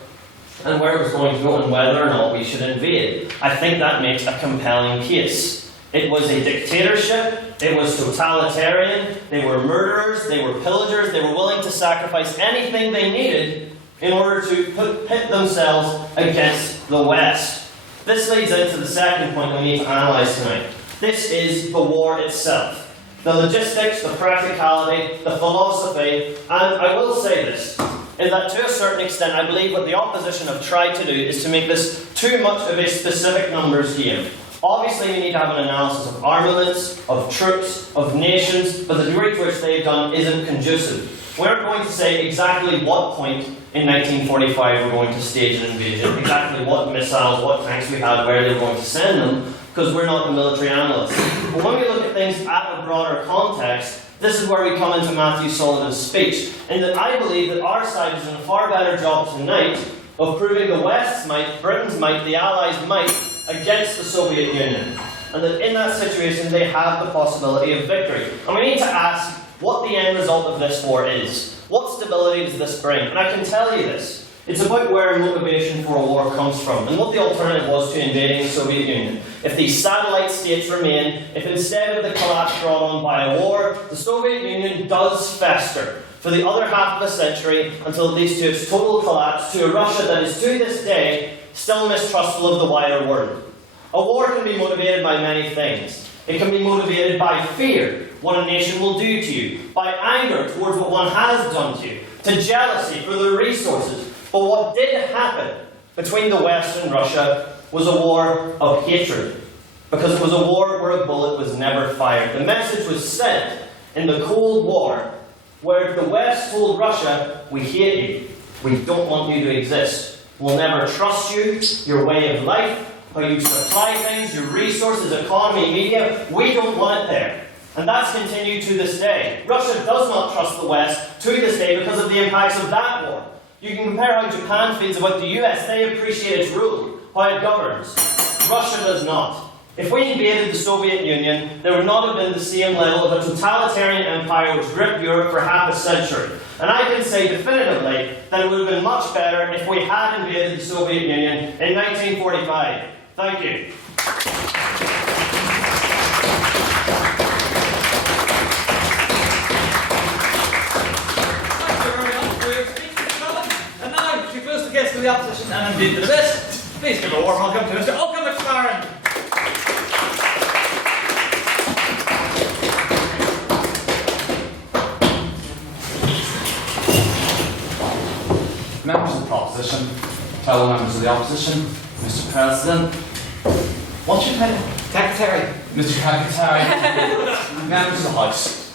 and where it was going to go and whether or not we should invade. I think that makes a compelling case. It was a dictatorship, it was totalitarian, they were murderers, they were pillagers, they were willing to sacrifice anything they needed in order to pit themselves against the West. This leads into the second point we need to analyse tonight. This is the war itself. The logistics, the practicality, the philosophy, and I will say this, is that to a certain extent I believe what the opposition have tried to do is to make this too much of a specific numbers game. Obviously we need to have an analysis of armaments, of troops, of nations, but the degree to which they've done isn't conducive. We're going to say exactly what point in 1945 we're going to stage an invasion, exactly what missiles, what tanks we had, where they were going to send them, because we're not the military analysts. But when we look at things at a broader context, this is where we come into Matthew Sullivan's speech, in that I believe that our side is in a far better job tonight of proving the West's might, Britain's might, the Allies' might against the Soviet Union. And that in that situation they have the possibility of victory. And we need to ask what the end result of this war is. What stability does this bring? And I can tell you this. It's about where motivation for a war comes from and what the alternative was to invading the Soviet Union. If these satellite states remain, if instead of the collapse brought on by a war, the Soviet Union does fester for the other half of a century until it leads to its total collapse, to a Russia that is to this day still mistrustful of the wider world. A war can be motivated by many things. It can be motivated by fear, what a nation will do to you, by anger towards what one has done to you, to jealousy for their resources. But what did happen between the West and Russia was a war of hatred, because it was a war where a bullet was never fired. The message was sent in the Cold War, where the West told Russia, we hate you, we don't want you to exist, we'll never trust you, your way of life, how you supply things, your resources, economy, media, we don't want it there. And that's continued to this day. Russia does not trust the West to this day because of the impacts of that war. You can compare how Japan feels about the US. They appreciate its rule, how it governs. Russia does not. If we invaded the Soviet Union, there would not have been the same level of a totalitarian empire which gripped Europe for half a century. And I can say definitively that it would have been much better if we had invaded the Soviet Union in 1945. Thank you. Guest of the opposition and indeed to the best. Please give a warm welcome to Mr. Oakham McLaren. Members of the proposition, fellow members of the opposition, Mr. President, what's your title? Secretary. Mr. Secretary, members of the House,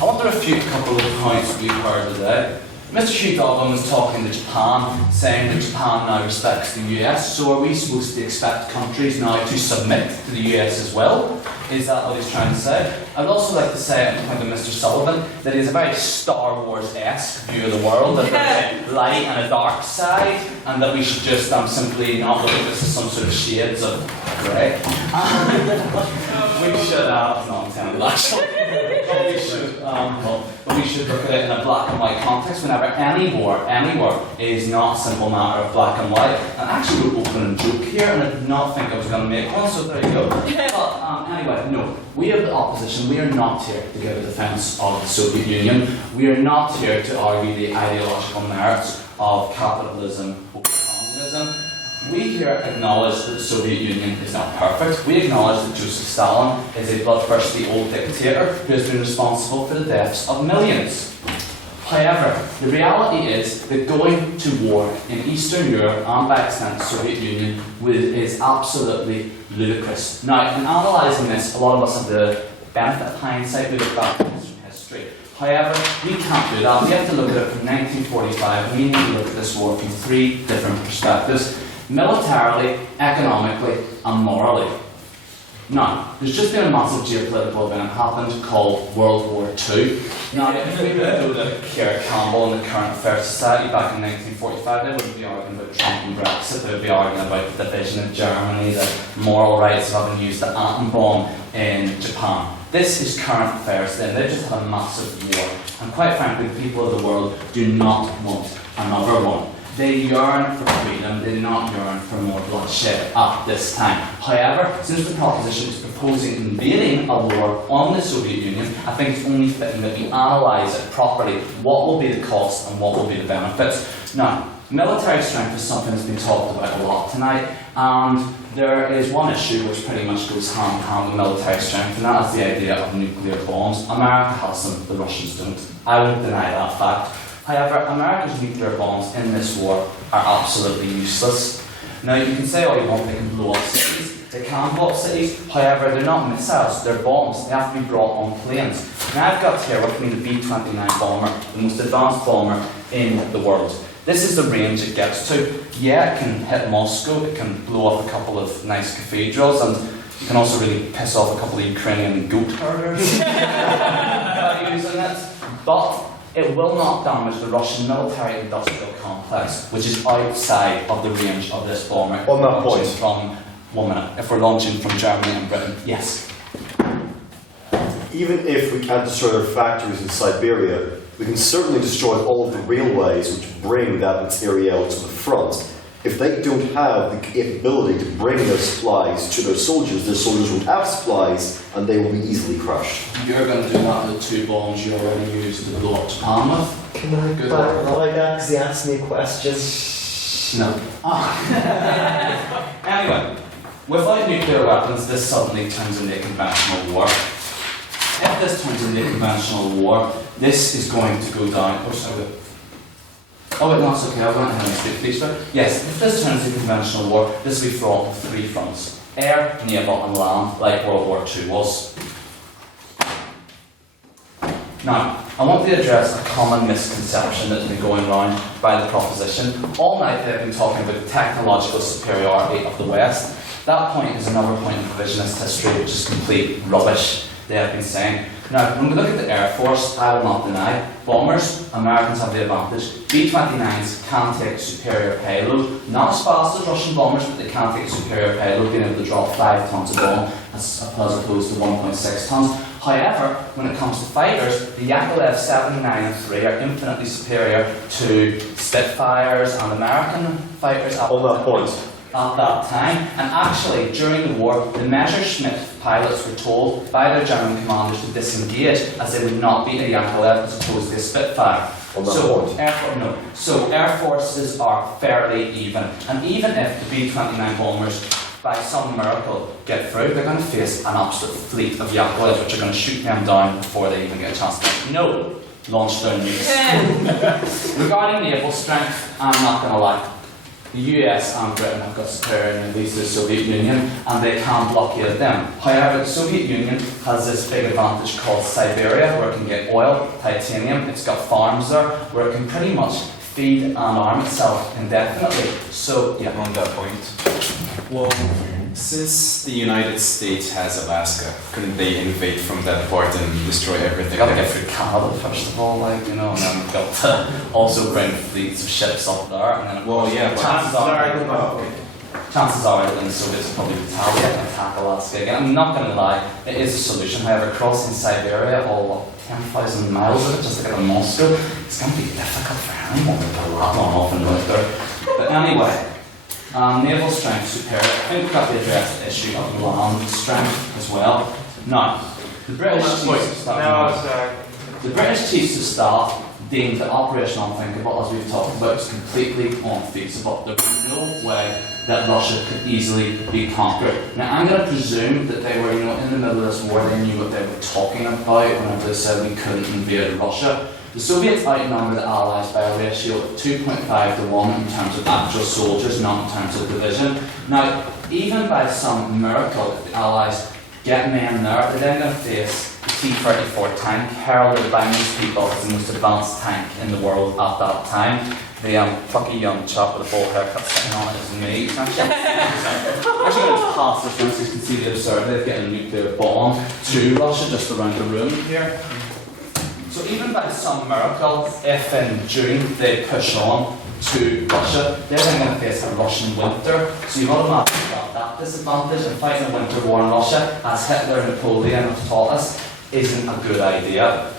I want to refute a couple of points we've heard today. Mr. Shudovan was talking to Japan, saying that Japan now respects the US, so are we supposed to expect countries now to submit to the US as well? Is that what he's trying to say? I'd also like to say, on the point of Mr. Sullivan, that he has a very Star Wars-esque view of the world, that there's a light and a dark side, and that we should just simply not look at this as some sort of shades of grey. We should, not intended actually, but we should look at it in a black and white context whenever any war is not a simple matter of black and white. And actually we're open and joke here, and I did not think I was going to make one, so there you go. But anyway, no, we of the opposition, we are not here to give a defence of the Soviet Union. We are not here to argue the ideological merits of capitalism over communism. We here acknowledge that the Soviet Union is not perfect. We acknowledge that Joseph Stalin is a bloodthirsty old dictator who has been responsible for the deaths of millions. However, the reality is that going to war in Eastern Europe and by extent the Soviet Union is absolutely ludicrous. Now, in analysing this, a lot of us have the benefit of hindsight. We look back at history. However, we can't do that. We have to look at it from 1945. We need to look at this war from three different perspectives: militarily, economically, and morally. Now, there's just been a massive geopolitical event happened called World War II. Now, if we go to Keir Campbell and the Current Affairs Society back in 1945, they wouldn't be arguing about Trump and Brexit, they would be arguing about the division of Germany, the moral rights of having used the atom bomb in Japan. This is current affairs then. They've just had a massive war. And quite frankly, the people of the world do not want another one. They yearn for freedom, they do not yearn for more bloodshed at this time. However, since the proposition is proposing invading a war on the Soviet Union, I think it's only fitting that we analyse it properly. What will be the cost and what will be the benefits? Now, military strength is something that's been talked about a lot tonight, and there is one issue which pretty much goes hand in hand with military strength, and that is the idea of nuclear bombs. America has them, the Russians don't. I won't deny that fact. However, America's nuclear bombs in this war are absolutely useless. Now, you can say all you want, they can blow up cities. They can blow up cities, however, they're not missiles, they're bombs. They have to be brought on planes. Now, I've got here with me the B-29 bomber, the most advanced bomber in the world. This is the range it gets to. Yeah, it can hit Moscow, it can blow up a couple of nice cathedrals, and it can also really piss off a couple of Ukrainian goat herders using it. But it will not damage the Russian military-industrial complex, which is outside of the range of this bomber. On that point. From 1 minute, if we're launching from Germany and Britain, yes. Even if we can't destroy their factories in Siberia, we can certainly destroy all of the railways which bring that material to the front. If they don't have the capability to bring their supplies to their soldiers won't have supplies and they will be easily crushed. You're going to do that with 2 bombs you already used to blow up Japan with? Can I Good clarify that because he asked me a question? No. Anyway, without nuclear weapons, this suddenly turns into a conventional war. If this turns into a conventional war, this is going to go down. Oh, sorry. Oh, wait, no, it's okay. I went ahead and speak, please, sir. Yes, if this turns into a conventional war, this will be fought on 3 fronts: air, naval, and land, like World War II was. Now, I want to address a common misconception that's been going around by the proposition. All night they've been talking about the technological superiority of the West. That point is another point in revisionist history, which is complete rubbish, they have been saying. Now, when we look at the Air Force, I will not deny, bombers, Americans have the advantage. B-29s can take superior payload, not as fast as Russian bombers, but they can take a superior payload, being able to drop 5 tons of bomb as opposed to 1.6 tons. However, when it comes to fighters, the Yakolev 79 and 3 are infinitely superior to Spitfires and American fighters at that time. And actually, during the war, the Messerschmitt pilots were told by their German commanders to disengage, as they would not beat a Yakolev as opposed to a Spitfire. So Air Forces are fairly even. And even if the B-29 bombers, by some miracle, get through, they're going to face an absolute fleet of Yakovlevs which are going to shoot them down before they even get a chance to launch their nukes. Regarding naval strength, I'm not going to lie. The US and Britain have got superior navies to the Soviet Union, and they can blockade them. However, the Soviet Union has this big advantage called Siberia, where it can get oil, titanium, it's got farms there, where it can pretty much feed and arm itself indefinitely. So, yeah. On that point, well, since the United States has Alaska, couldn't they invade from that part and destroy everything? Gotta get through Canada first of all, and then we've got to also bring fleets of ships up there, and then chances are that the Soviets will probably retaliate and attack Alaska again. I'm not going to lie, it is a solution. However, crossing Siberia, all 10,000 miles of it, just to get to Moscow, it's going to be difficult for anyone to pull that one off in winter. But anyway, naval strength superior. I think we've got to address the issue of land strength as well. Now, the British Chiefs of Staff deemed the operation unthinkable, as we've talked about, is completely unfeasible. There was no way that Russia could easily be conquered. Now, I'm going to presume that they were, in the middle of this war, they knew what they were talking about whenever they said we couldn't invade Russia. The Soviets outnumbered the Allies by a ratio of 2.5 to 1 in terms of actual soldiers, not in terms of division. Now, even by some miracle, if the Allies get men there, they're then going to face the T-34 tank, heralded by most people as the most advanced tank in the world at that time. The plucky young chap with a full haircut sitting on it is me. Actually going to pass this one so you can see the absurdity of getting a nuclear bomb to Russia just around the room here. So even by some miracle, if in June they push on to Russia, they're then going to face a Russian winter. So you've automatically got that disadvantage, and fighting a winter war in Russia, as Hitler and Napoleon have taught us, isn't a good idea.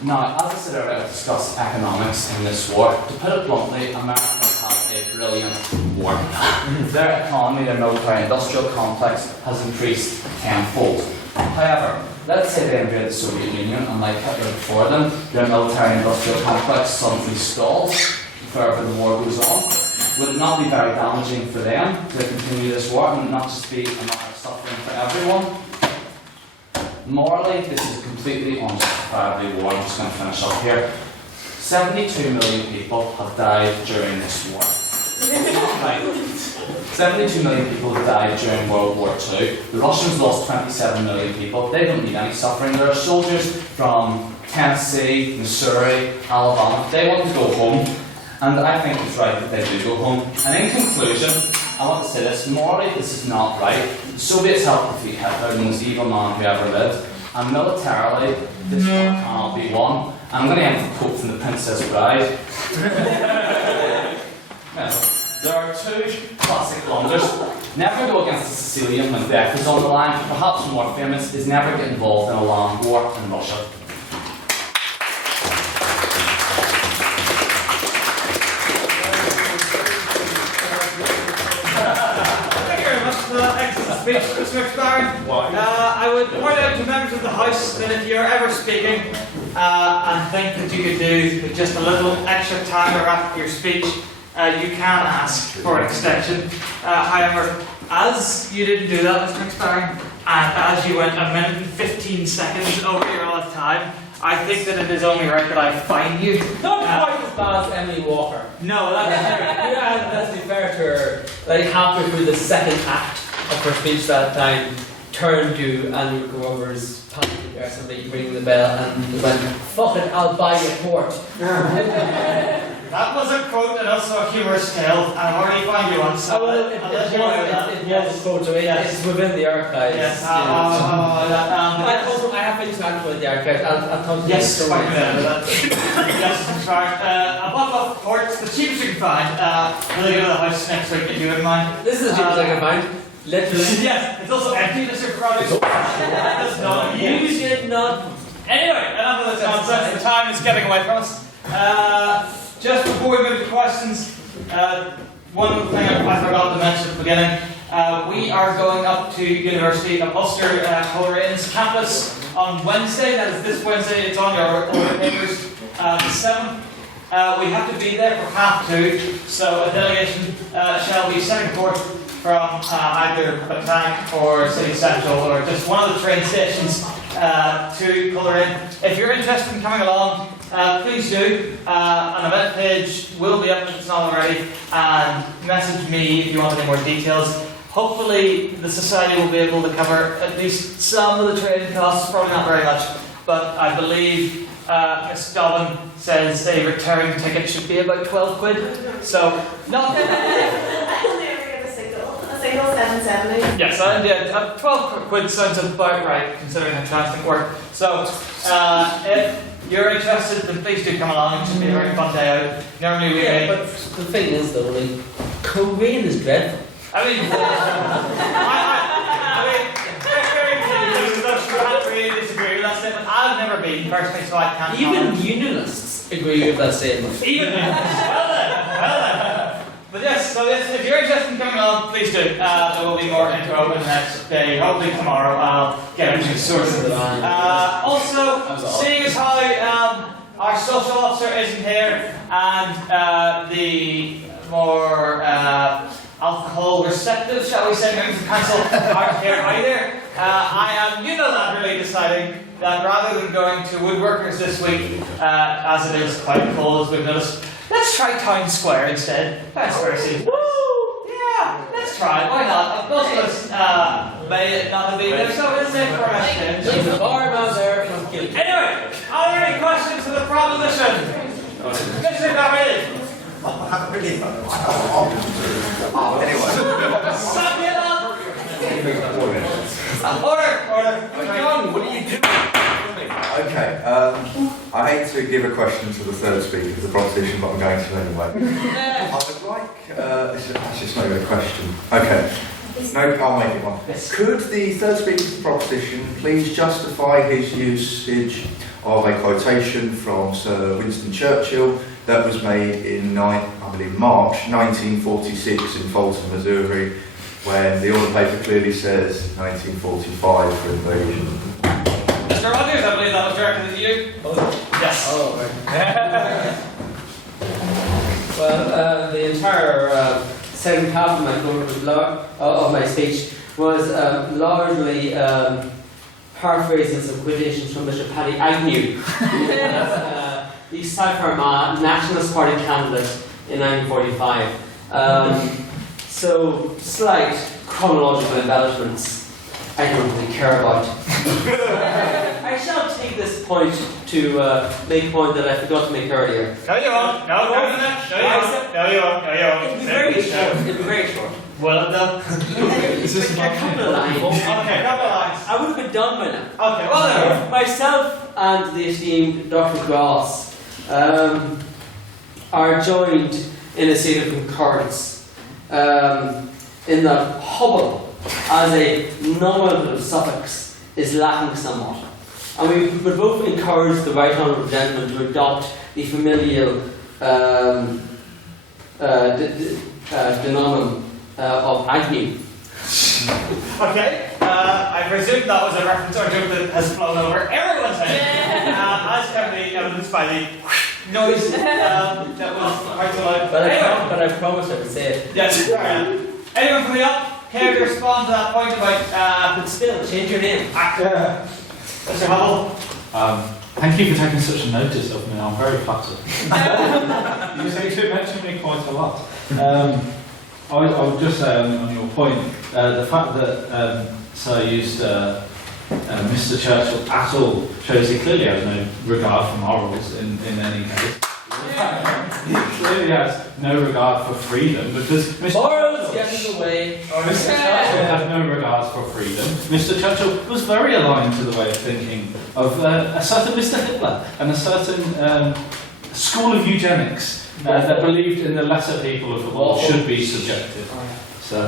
Now, as I said earlier, I discussed economics in this war. To put it bluntly, Americans have a brilliant war. Their economy, their military-industrial complex has increased tenfold. However, let's say they invade the Soviet Union and like Hitler before them, their military-industrial complex suddenly stalls further the war goes on. Would it not be very damaging for them to continue this war and not just be a matter of suffering for everyone? Morally, this is a completely unjustifiably war. I'm just going to finish up here. 72 million people have died during this war. Right. 72 million people have died during World War II. The Russians lost 27 million people. They don't need any suffering. There are soldiers from Tennessee, Missouri, Alabama. They want to go home. And I think it's right that they do go home. And in conclusion, I want to say this, morally this is not right. The Soviets helped defeat Hitler, the most evil man who ever lived. And militarily, this war cannot be won. I'm going to end with a quote from The Princess Bride. There are two classic blunders. Never go against a Sicilian when death is on the line. Perhaps more famous is never get involved in a land war in Russia. Speech, Mr. McSparren. I would point out to members of the House that if you're ever speaking and think that you could do with just a little extra time after your speech, you can ask for an extension. However, as you didn't do that, Mr. McSparren, and as you went 1 minute and 15 seconds over your allotted time, I think that it is only right that I fine you. Not quite as bad as Emily Walker. No, that's true. Yeah, let's be fair to her. Like halfway through the second act of her speech that time, turned to Andrew Grover's pantry or somebody ringing the bell and went, "Fuck it, I'll buy you a port." That was a quote and also a humorous tale, and I've already found you one, so it was a quote, so it's within the archives. Yes, I have been interacting with the archives. I'll come to yes, the story. Yes, in fact, a bottle of port, the cheapest you can find. We'll go to the house next week if you wouldn't mind. This is the cheapest I can find. Literally. Yes, it's also empty, Mr. Product. It's not used. You did not. Anyway, enough of this nonsense. The time is getting away from us. Just before we move to questions, one thing I forgot to mention at the beginning. We are going up to University of Ulster, Colerane's campus on Wednesday. That is this Wednesday. It's on your order papers. The 7th. We have to be there for 2:30, so a delegation shall be setting forth from either Botanic or City Central or just one of the train stations to Coleraine. If you're interested in coming along, please do. An event page will be up if it's not already, and message me if you want any more details. Hopefully the Society will be able to cover at least some of the train costs, probably not very much, but I believe Miss Dobbin says a return ticket should be about 12 quid, so not... Single 770. Yes, yeah, 12 quid sounds about right, considering how transit work. So, if you're interested, then please do come along. It should be a very fun day out. Normally we... Yeah, but the thing is though, like, Korean is dreadful. I mean, I can't really disagree with that statement. I've never been, personally, so I can't... Even unionists agree with that statement. Even unionists. Well then. But yes, so yes, if you're interested in coming along, please do. There will be more info in the next day, hopefully tomorrow. I'll get everything sorted. Also, seeing as how our social officer isn't here and the more alcohol receptive, shall we say, members of council aren't here either, I am unilaterally deciding that rather than going to woodworkers this week, as it is quite cold as we've noticed, let's try Town Square instead. Town Square seems nice. Yeah, let's try it. Why not? Of course, it's made it not to be there, so it's in for a change. Anyway, are there any questions for the proposition? Mr. David. Anyway. Suck it up! Order! John, what are you doing? Okay, I hate to give a question to the third speaker of the proposition, but I'm going to anyway. I would like, actually it's not even a question. Okay, no, I'll make it one. Could the third speaker of the proposition please justify his usage of a quotation from Sir Winston Churchill that was made in, I believe, March 1946 in Fulton, Missouri, when the order paper clearly says 1945 for invasion. Mr. Rogers, I believe that was directed at you. Yes. Oh, right. Well, the entire second half of my speech was largely paraphrasing some quotations from Mr. Paddy Agnew, the South Armagh Nationalist Party candidate in 1945. So, slight chronological embellishments I don't really care about. I shall take this point to make a point that I forgot to make earlier. No, you won't. No, you won't. No, you won't. It'll be very short. It'll be very short. Well done. Is this a couple of lines? Okay, couple of lines. I would have been done by now. Okay, well then. Myself and the esteemed Dr. Gross are joined in a state of concurrence in that Hubble as a nominative suffix is lacking somewhat. And we would both encourage the right honourable gentleman to adopt the familial denominator of Agnew. Okay, I presume that was a reference or a joke that has flown over everyone's head, as can be evidenced by the noise that was quite so loud. But I promised I would say it. Yes, anyone from the up care to respond to that point about, but still, change your name. Mr. Hubble? Thank you for taking such notice of me. I'm very flattered. You seem to mention me quite a lot. I would just say on your point, the fact that Sir used Mr. Churchill at all shows he clearly has no regard for morals in any case. He clearly has no regard for freedom because Mr. Morals get in the way. Mr. Churchill had no regard for freedom. Mr. Churchill was very aligned to the way of thinking of a certain Mr. Hitler and a certain school of eugenics that believed in the lesser people of the world should be subjected. So,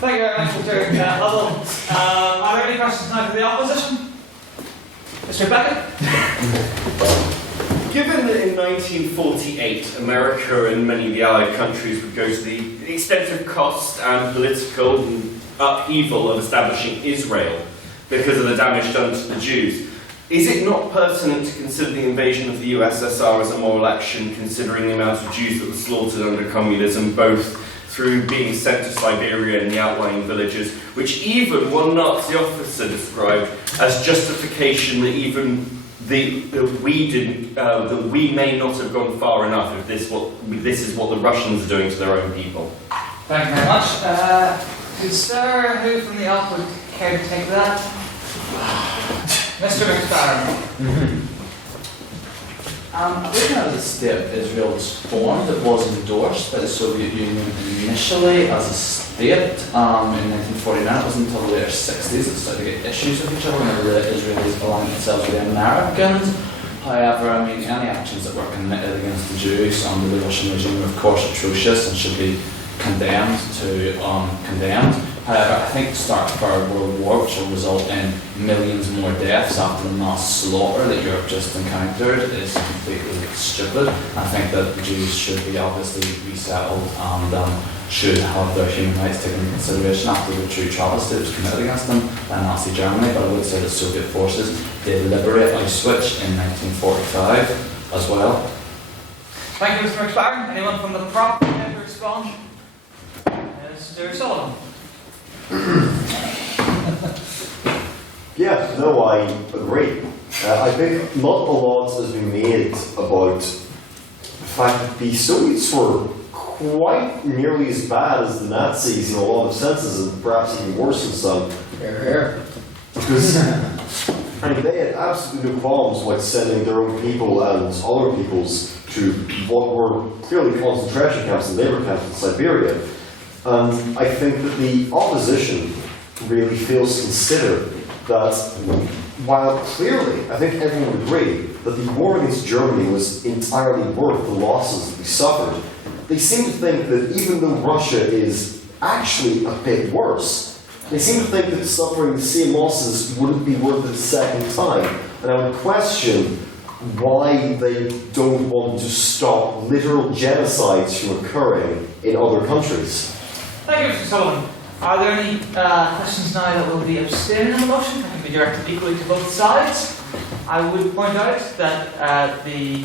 Thank you very much, Mr. Hubble. Are there any questions now for the opposition? Mr. Beckett? Given that in 1948 America and many of the Allied countries would go to the extensive cost and political upheaval of establishing Israel because of the damage done to the Jews, is it not pertinent to consider the invasion of the USSR as a moral action, considering the amount of Jews that were slaughtered under communism, both through being sent to Siberia and the outlying villages, which even one Nazi officer described as justification that even that we may not have gone far enough if this is what the Russians are doing to their own people. Thank you very much. Could Sir who from the up would care to take that? Mr. McFarren. Looking at the state Israel was formed, it was endorsed by the Soviet Union initially as a state in 1949. It wasn't until the later 60s it started to get issues with each other whenever the Israelis aligned themselves with the Americans. However, I mean, any actions that were committed against the Jews under the Russian regime are of course atrocious and should be condemned. However, I think the start of the Third World War, which will result in millions more deaths after the mass slaughter that Europe just encountered, is completely stupid. I think that the Jews should be obviously resettled and should have their human rights taken into consideration after the true travesty that was committed against them by Nazi Germany. But I would say that Soviet forces did liberate Auschwitz in 1945 as well. Thank you, Mr. McFarren. Anyone from the prop care to respond? Mr. Sullivan. Yeah, no, I agree. I think not a lot has been made about the fact that the Soviets were quite nearly as bad as the Nazis in a lot of senses, and perhaps even worse in some. Because I mean, they had absolutely no qualms with sending their own people and other peoples to what were clearly concentration camps and labor camps in Siberia. And I think that the opposition really fails to consider that while clearly I think everyone would agree that the war against Germany was entirely worth the losses that we suffered, they seem to think that even though Russia is actually a bit worse, they seem to think that suffering the same losses wouldn't be worth it a second time. And I would question why they don't want to stop literal genocides from occurring in other countries. Thank you, Mr. Sullivan. Are there any questions now that will be abstaining on the motion? That can be directed equally to both sides. I would point out that the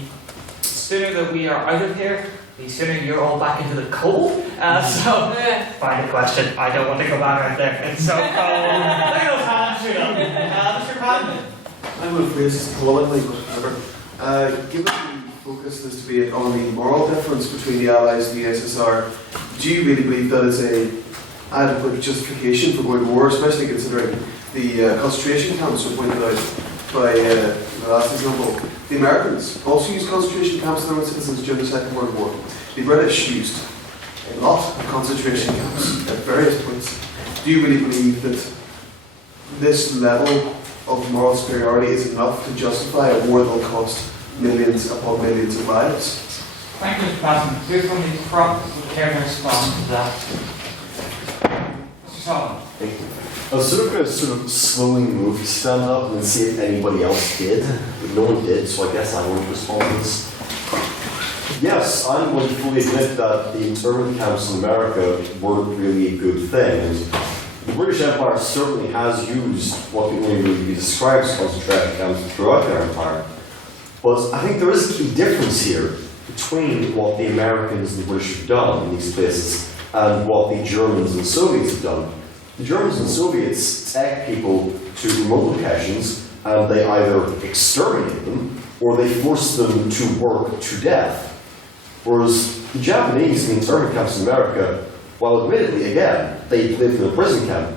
sooner that we are out of here, the sooner you're all back into the cold. So, find a question. I don't want to go back right there. It's so cold. Look at those hands, shoot up. Mr. Patton. I would phrase this politely, but whatever. Given the focus is to be on the moral difference between the Allies and the USSR, do you really believe that is a adequate justification for going to war, especially considering the concentration camps were pointed out by the last example? The Americans also used concentration camps in their own citizens during the Second World War. The British used a lot of concentration camps at various points. Do you really believe that this level of moral superiority is enough to justify a war that will cost millions upon millions of lives? Thank you, Mr. Patton. Who from the front would care to respond to that? Mr. Sullivan. I was going to slowly move to stand up and see if anybody else did, but no one did, so I guess I won't respond to this. Yes, I'm going to fully admit that the internment camps in America weren't really a good thing. And the British Empire certainly has used what can only really be described as concentration camps throughout their empire. But I think there is a key difference here between what the Americans and the British have done in these places and what the Germans and Soviets have done. The Germans and Soviets take people to remote locations and they either exterminate them or they force them to work to death. Whereas the Japanese in the internment camps in America, while admittedly, again, they lived in a prison camp,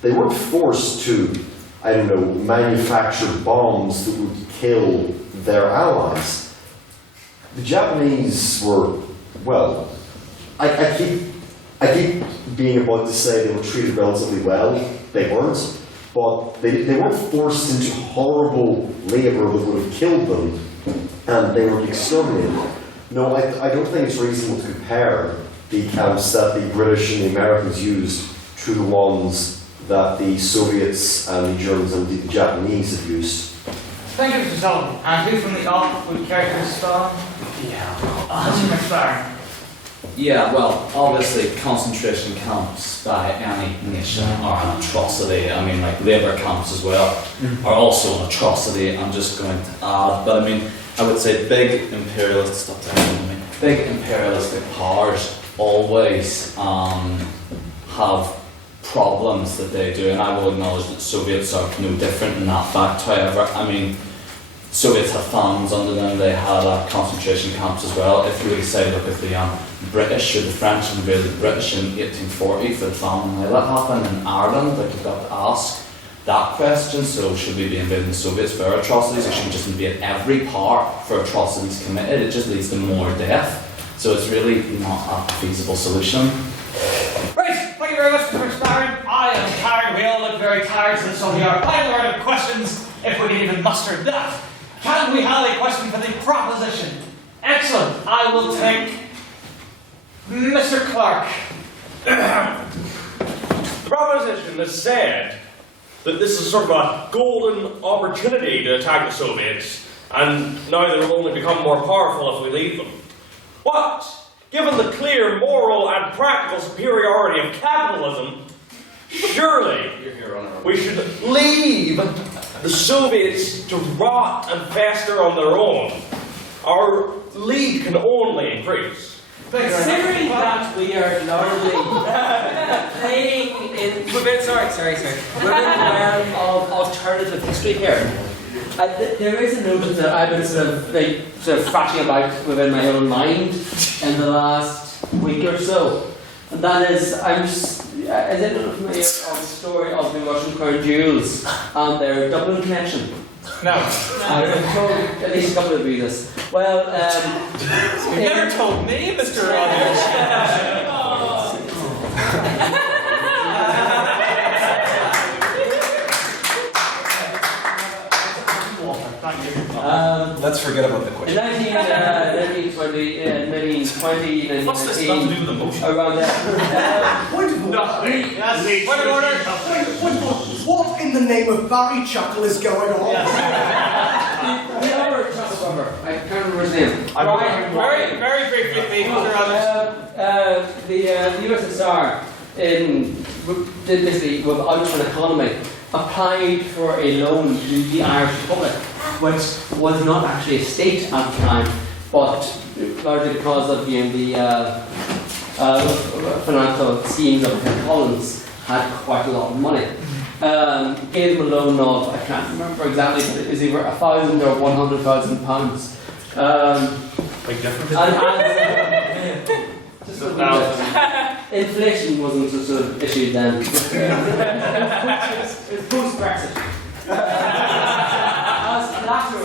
they weren't forced to, I don't know, manufacture bombs that would kill their allies. The Japanese were, well, I keep being about to say they were treated relatively well. They weren't. But they weren't forced into horrible labour that would have killed them, and they were exterminated. No, I don't think it's reasonable to compare the camps that the British and the Americans used to the ones that the Soviets and the Germans and the Japanese have used. Thank you, Mr. Sullivan. And who from the off would care to respond? Mr. McFarren. Yeah, well, obviously concentration camps by any nation are an atrocity. I mean, like labour camps as well are also an atrocity. I'm just going to add, but I mean, I would say big big imperialistic powers always have problems that they do, and I will acknowledge that Soviets are no different in that fact. However, I mean, Soviets had famines under them, they had concentration camps as well. If you really say, look at the British or the French invaded the British in 1840 for the famine, now that happened in Ireland, like you've got to ask that question. So should we be invading the Soviets for atrocities, or should we just invade every part for atrocities committed? It just leads to more death. So it's really not a feasible solution. Right, thank you very much, Mr. McFarren. I am tired, we all look very tired, so we are quite out of questions, if we can even muster that. Can we have a question for the proposition? Excellent. I will take Mr. Clark. The proposition has said that this is sort of a golden opportunity to attack the Soviets, and now they will only become more powerful if we leave them. But, given the clear moral and practical superiority of capitalism, surely we should leave the Soviets to rot and fester on their own. Our lead can only increase. Considering that we are largely playing within the realm of alternative history here, there is a notion that I've been sort of thrashing about within my own mind in the last week or so, and that is, is anyone familiar of the story of the Russian crown jewels and their Dublin connection? No. I've told at least a couple of you this. Well, you never told me, Mr. Rogers. Let's forget about the question. In 1920, What's this got to do with the motion? around that. Point of order. What in the name of Barry Chuckle is going on? We are a trust first name? Brian. Very briefly, please, Mr. Rogers. The USSR did basically, without an economy, applied for a loan to the Irish Republic, which was not actually a state at the time, but largely because of the financial schemes of Collins had quite a lot of money. Gave them a loan of, I can't remember exactly, but it was either £1,000 or £100,000. Big difference. Just a little bit. Inflation wasn't such an issue then. It was post-Brexit. As collateral,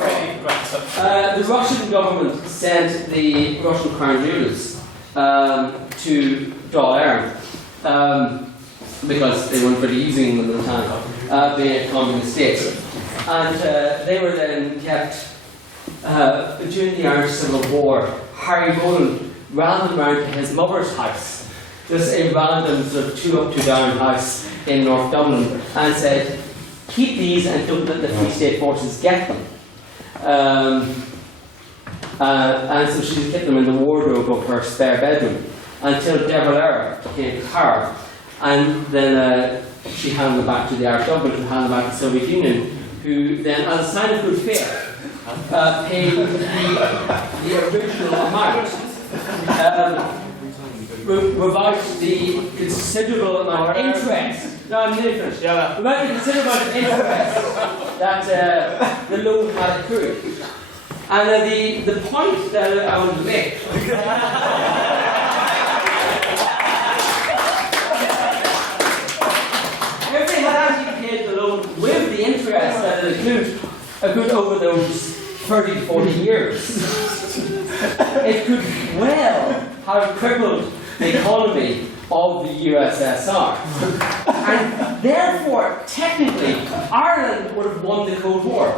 the Russian government sent the Russian crown jewels to Dáil Éireann because they weren't really using them at the time, being a communist state. And they were then kept, during the Irish Civil War, Harry Boland ran them round to his mother's house, just a random sort of 2-up, 2-down house in North Dublin, and said, keep these and don't let the Free State forces get them. And so she kept them in the wardrobe of her spare bedroom until De Valera came to power. And then she handed them back to the Irish government, who handed them back to the Soviet Union, who then, as a sign of good faith, paid the original amount without the considerable amount of interest. No, I'm nearly finished. Without the considerable amount of interest that the loan had accrued. And the point that I want to make. If they had actually paid the loan with the interest that it accrued over those 30 to 40 years, it could well have crippled the economy of the USSR. And therefore, technically, Ireland would have won the Cold War.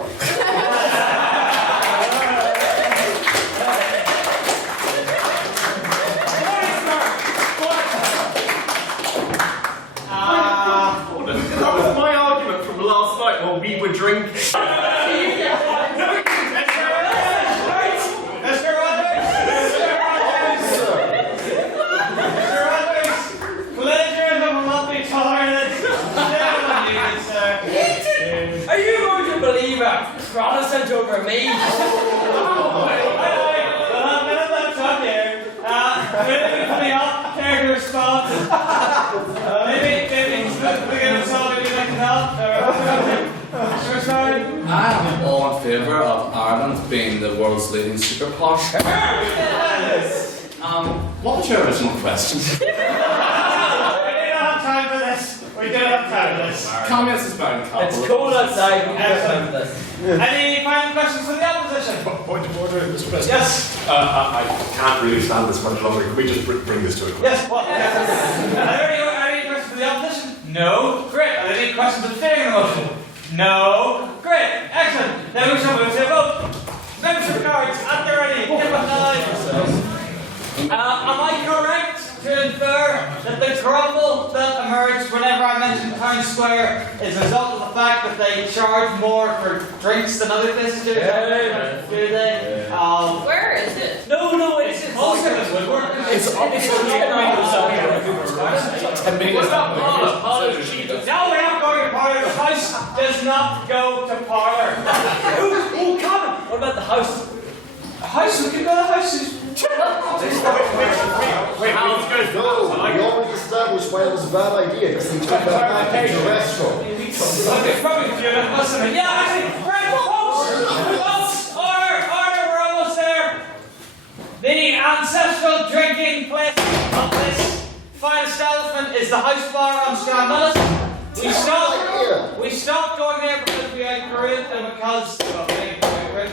That was my argument from last night while we were drinking. Are you going to believe a Protestant over me? Coming up, character response. Maybe, begin with something you'd like to help. I'm all in favour of Ireland being the world's leading superpower. What was your original question? We don't have time for this. We don't have time for this. Comments is about couple. It's cold outside. We don't have time for this. Any final questions from the opposition? Point of order, Mr. President. Yes. I can't really stand this much longer. Can we just bring this to a close? Yes. What? Are there any questions for the opposition? No. Great. Are there any questions in favor of the motion? No. Great. Excellent. Then we shall move to a vote. Membership cards at the ready. Give us am I correct to infer that the trouble that emerged whenever I mentioned Town Square is a result of the fact that they charge more for drinks than other places do? Yeah. Do they? Where is it? No, it's closer than Woodward. It's No, we aren't going to parlour. The house does not go to parlour. Oh, Colin! What about the house? A house? We can go to houses. Wait, let's go. No, we already established why it was a bad idea because they took that back into the restaurant. Okay, probably listen. Yeah, actually, right, folks, order, we're almost there. The ancestral drinking place of this fine establishment is the House Bar on Stranmillis. We stopped going there because we outgrew it and because,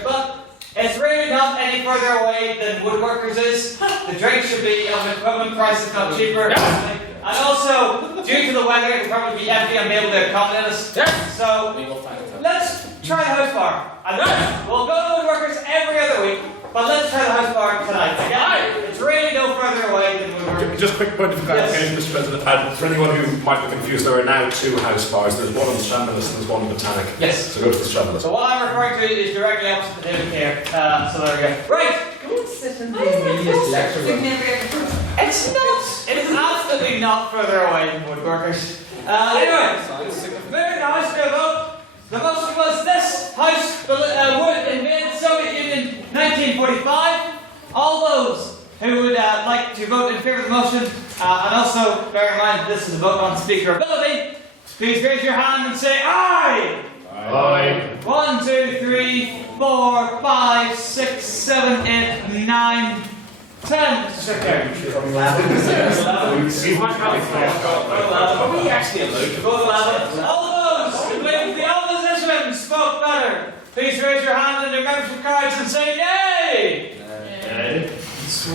but it's really not any further away than Woodworkers is. The drink should be of an equivalent price, if not cheaper. And also, due to the weather, it will probably be empty and be able to accommodate us. So, let's try the House Bar. And we'll go to Woodworkers every other week, but let's try the House Bar tonight. Again, it's really no further away than Woodworkers. Just quick point of clarification, Mr. President. For anyone who might be confused, there are now 2 house bars. There's one on Strandless and there's one on Botanic. Yes. So go to the Strandless. So what I'm referring to is directly opposite the table here. So there we go. Right. Go and sit in the immediate lecture room. It's not. It is absolutely not further away than woodworkers. Anyway, very nice to vote. The motion was this House would invade the Soviet Union in 1945. All those who would like to vote in favour of the motion, and also bear in mind that this is a vote on speakerability, please raise your hand and say aye. Aye. 1, 2, 3, 4, 5, 6, 7, 8, 9, 10. Mr. Secretary. Are we actually allowed to All those who believe the opposition spoke better, please raise your hand and your membership cards and say nay. Nay.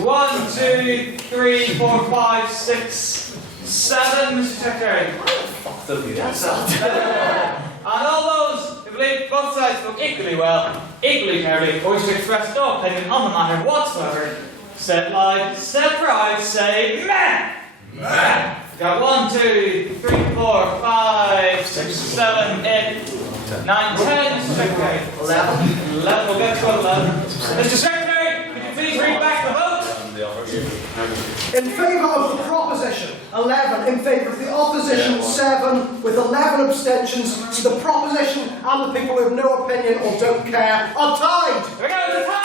1, 2, 3, 4, 5, 6, 7. Mr. Secretary. And all those who believe both sides spoke equally well, equally fairly, or wish to express no opinion on the matter whatsoever, set live, set pride, say meh! Meh! Got 1, 2, 3, 4, 5, 6, 7, 8, 9, 10. Mr. Secretary. 11. 11. We'll get to 11. Mr. Secretary, could you please read back the vote? In favour of the proposition, 11. In favour of the opposition, 7. With 11 abstentions, so the proposition and the people who have no opinion or don't care are tied. There we go, it's a tie.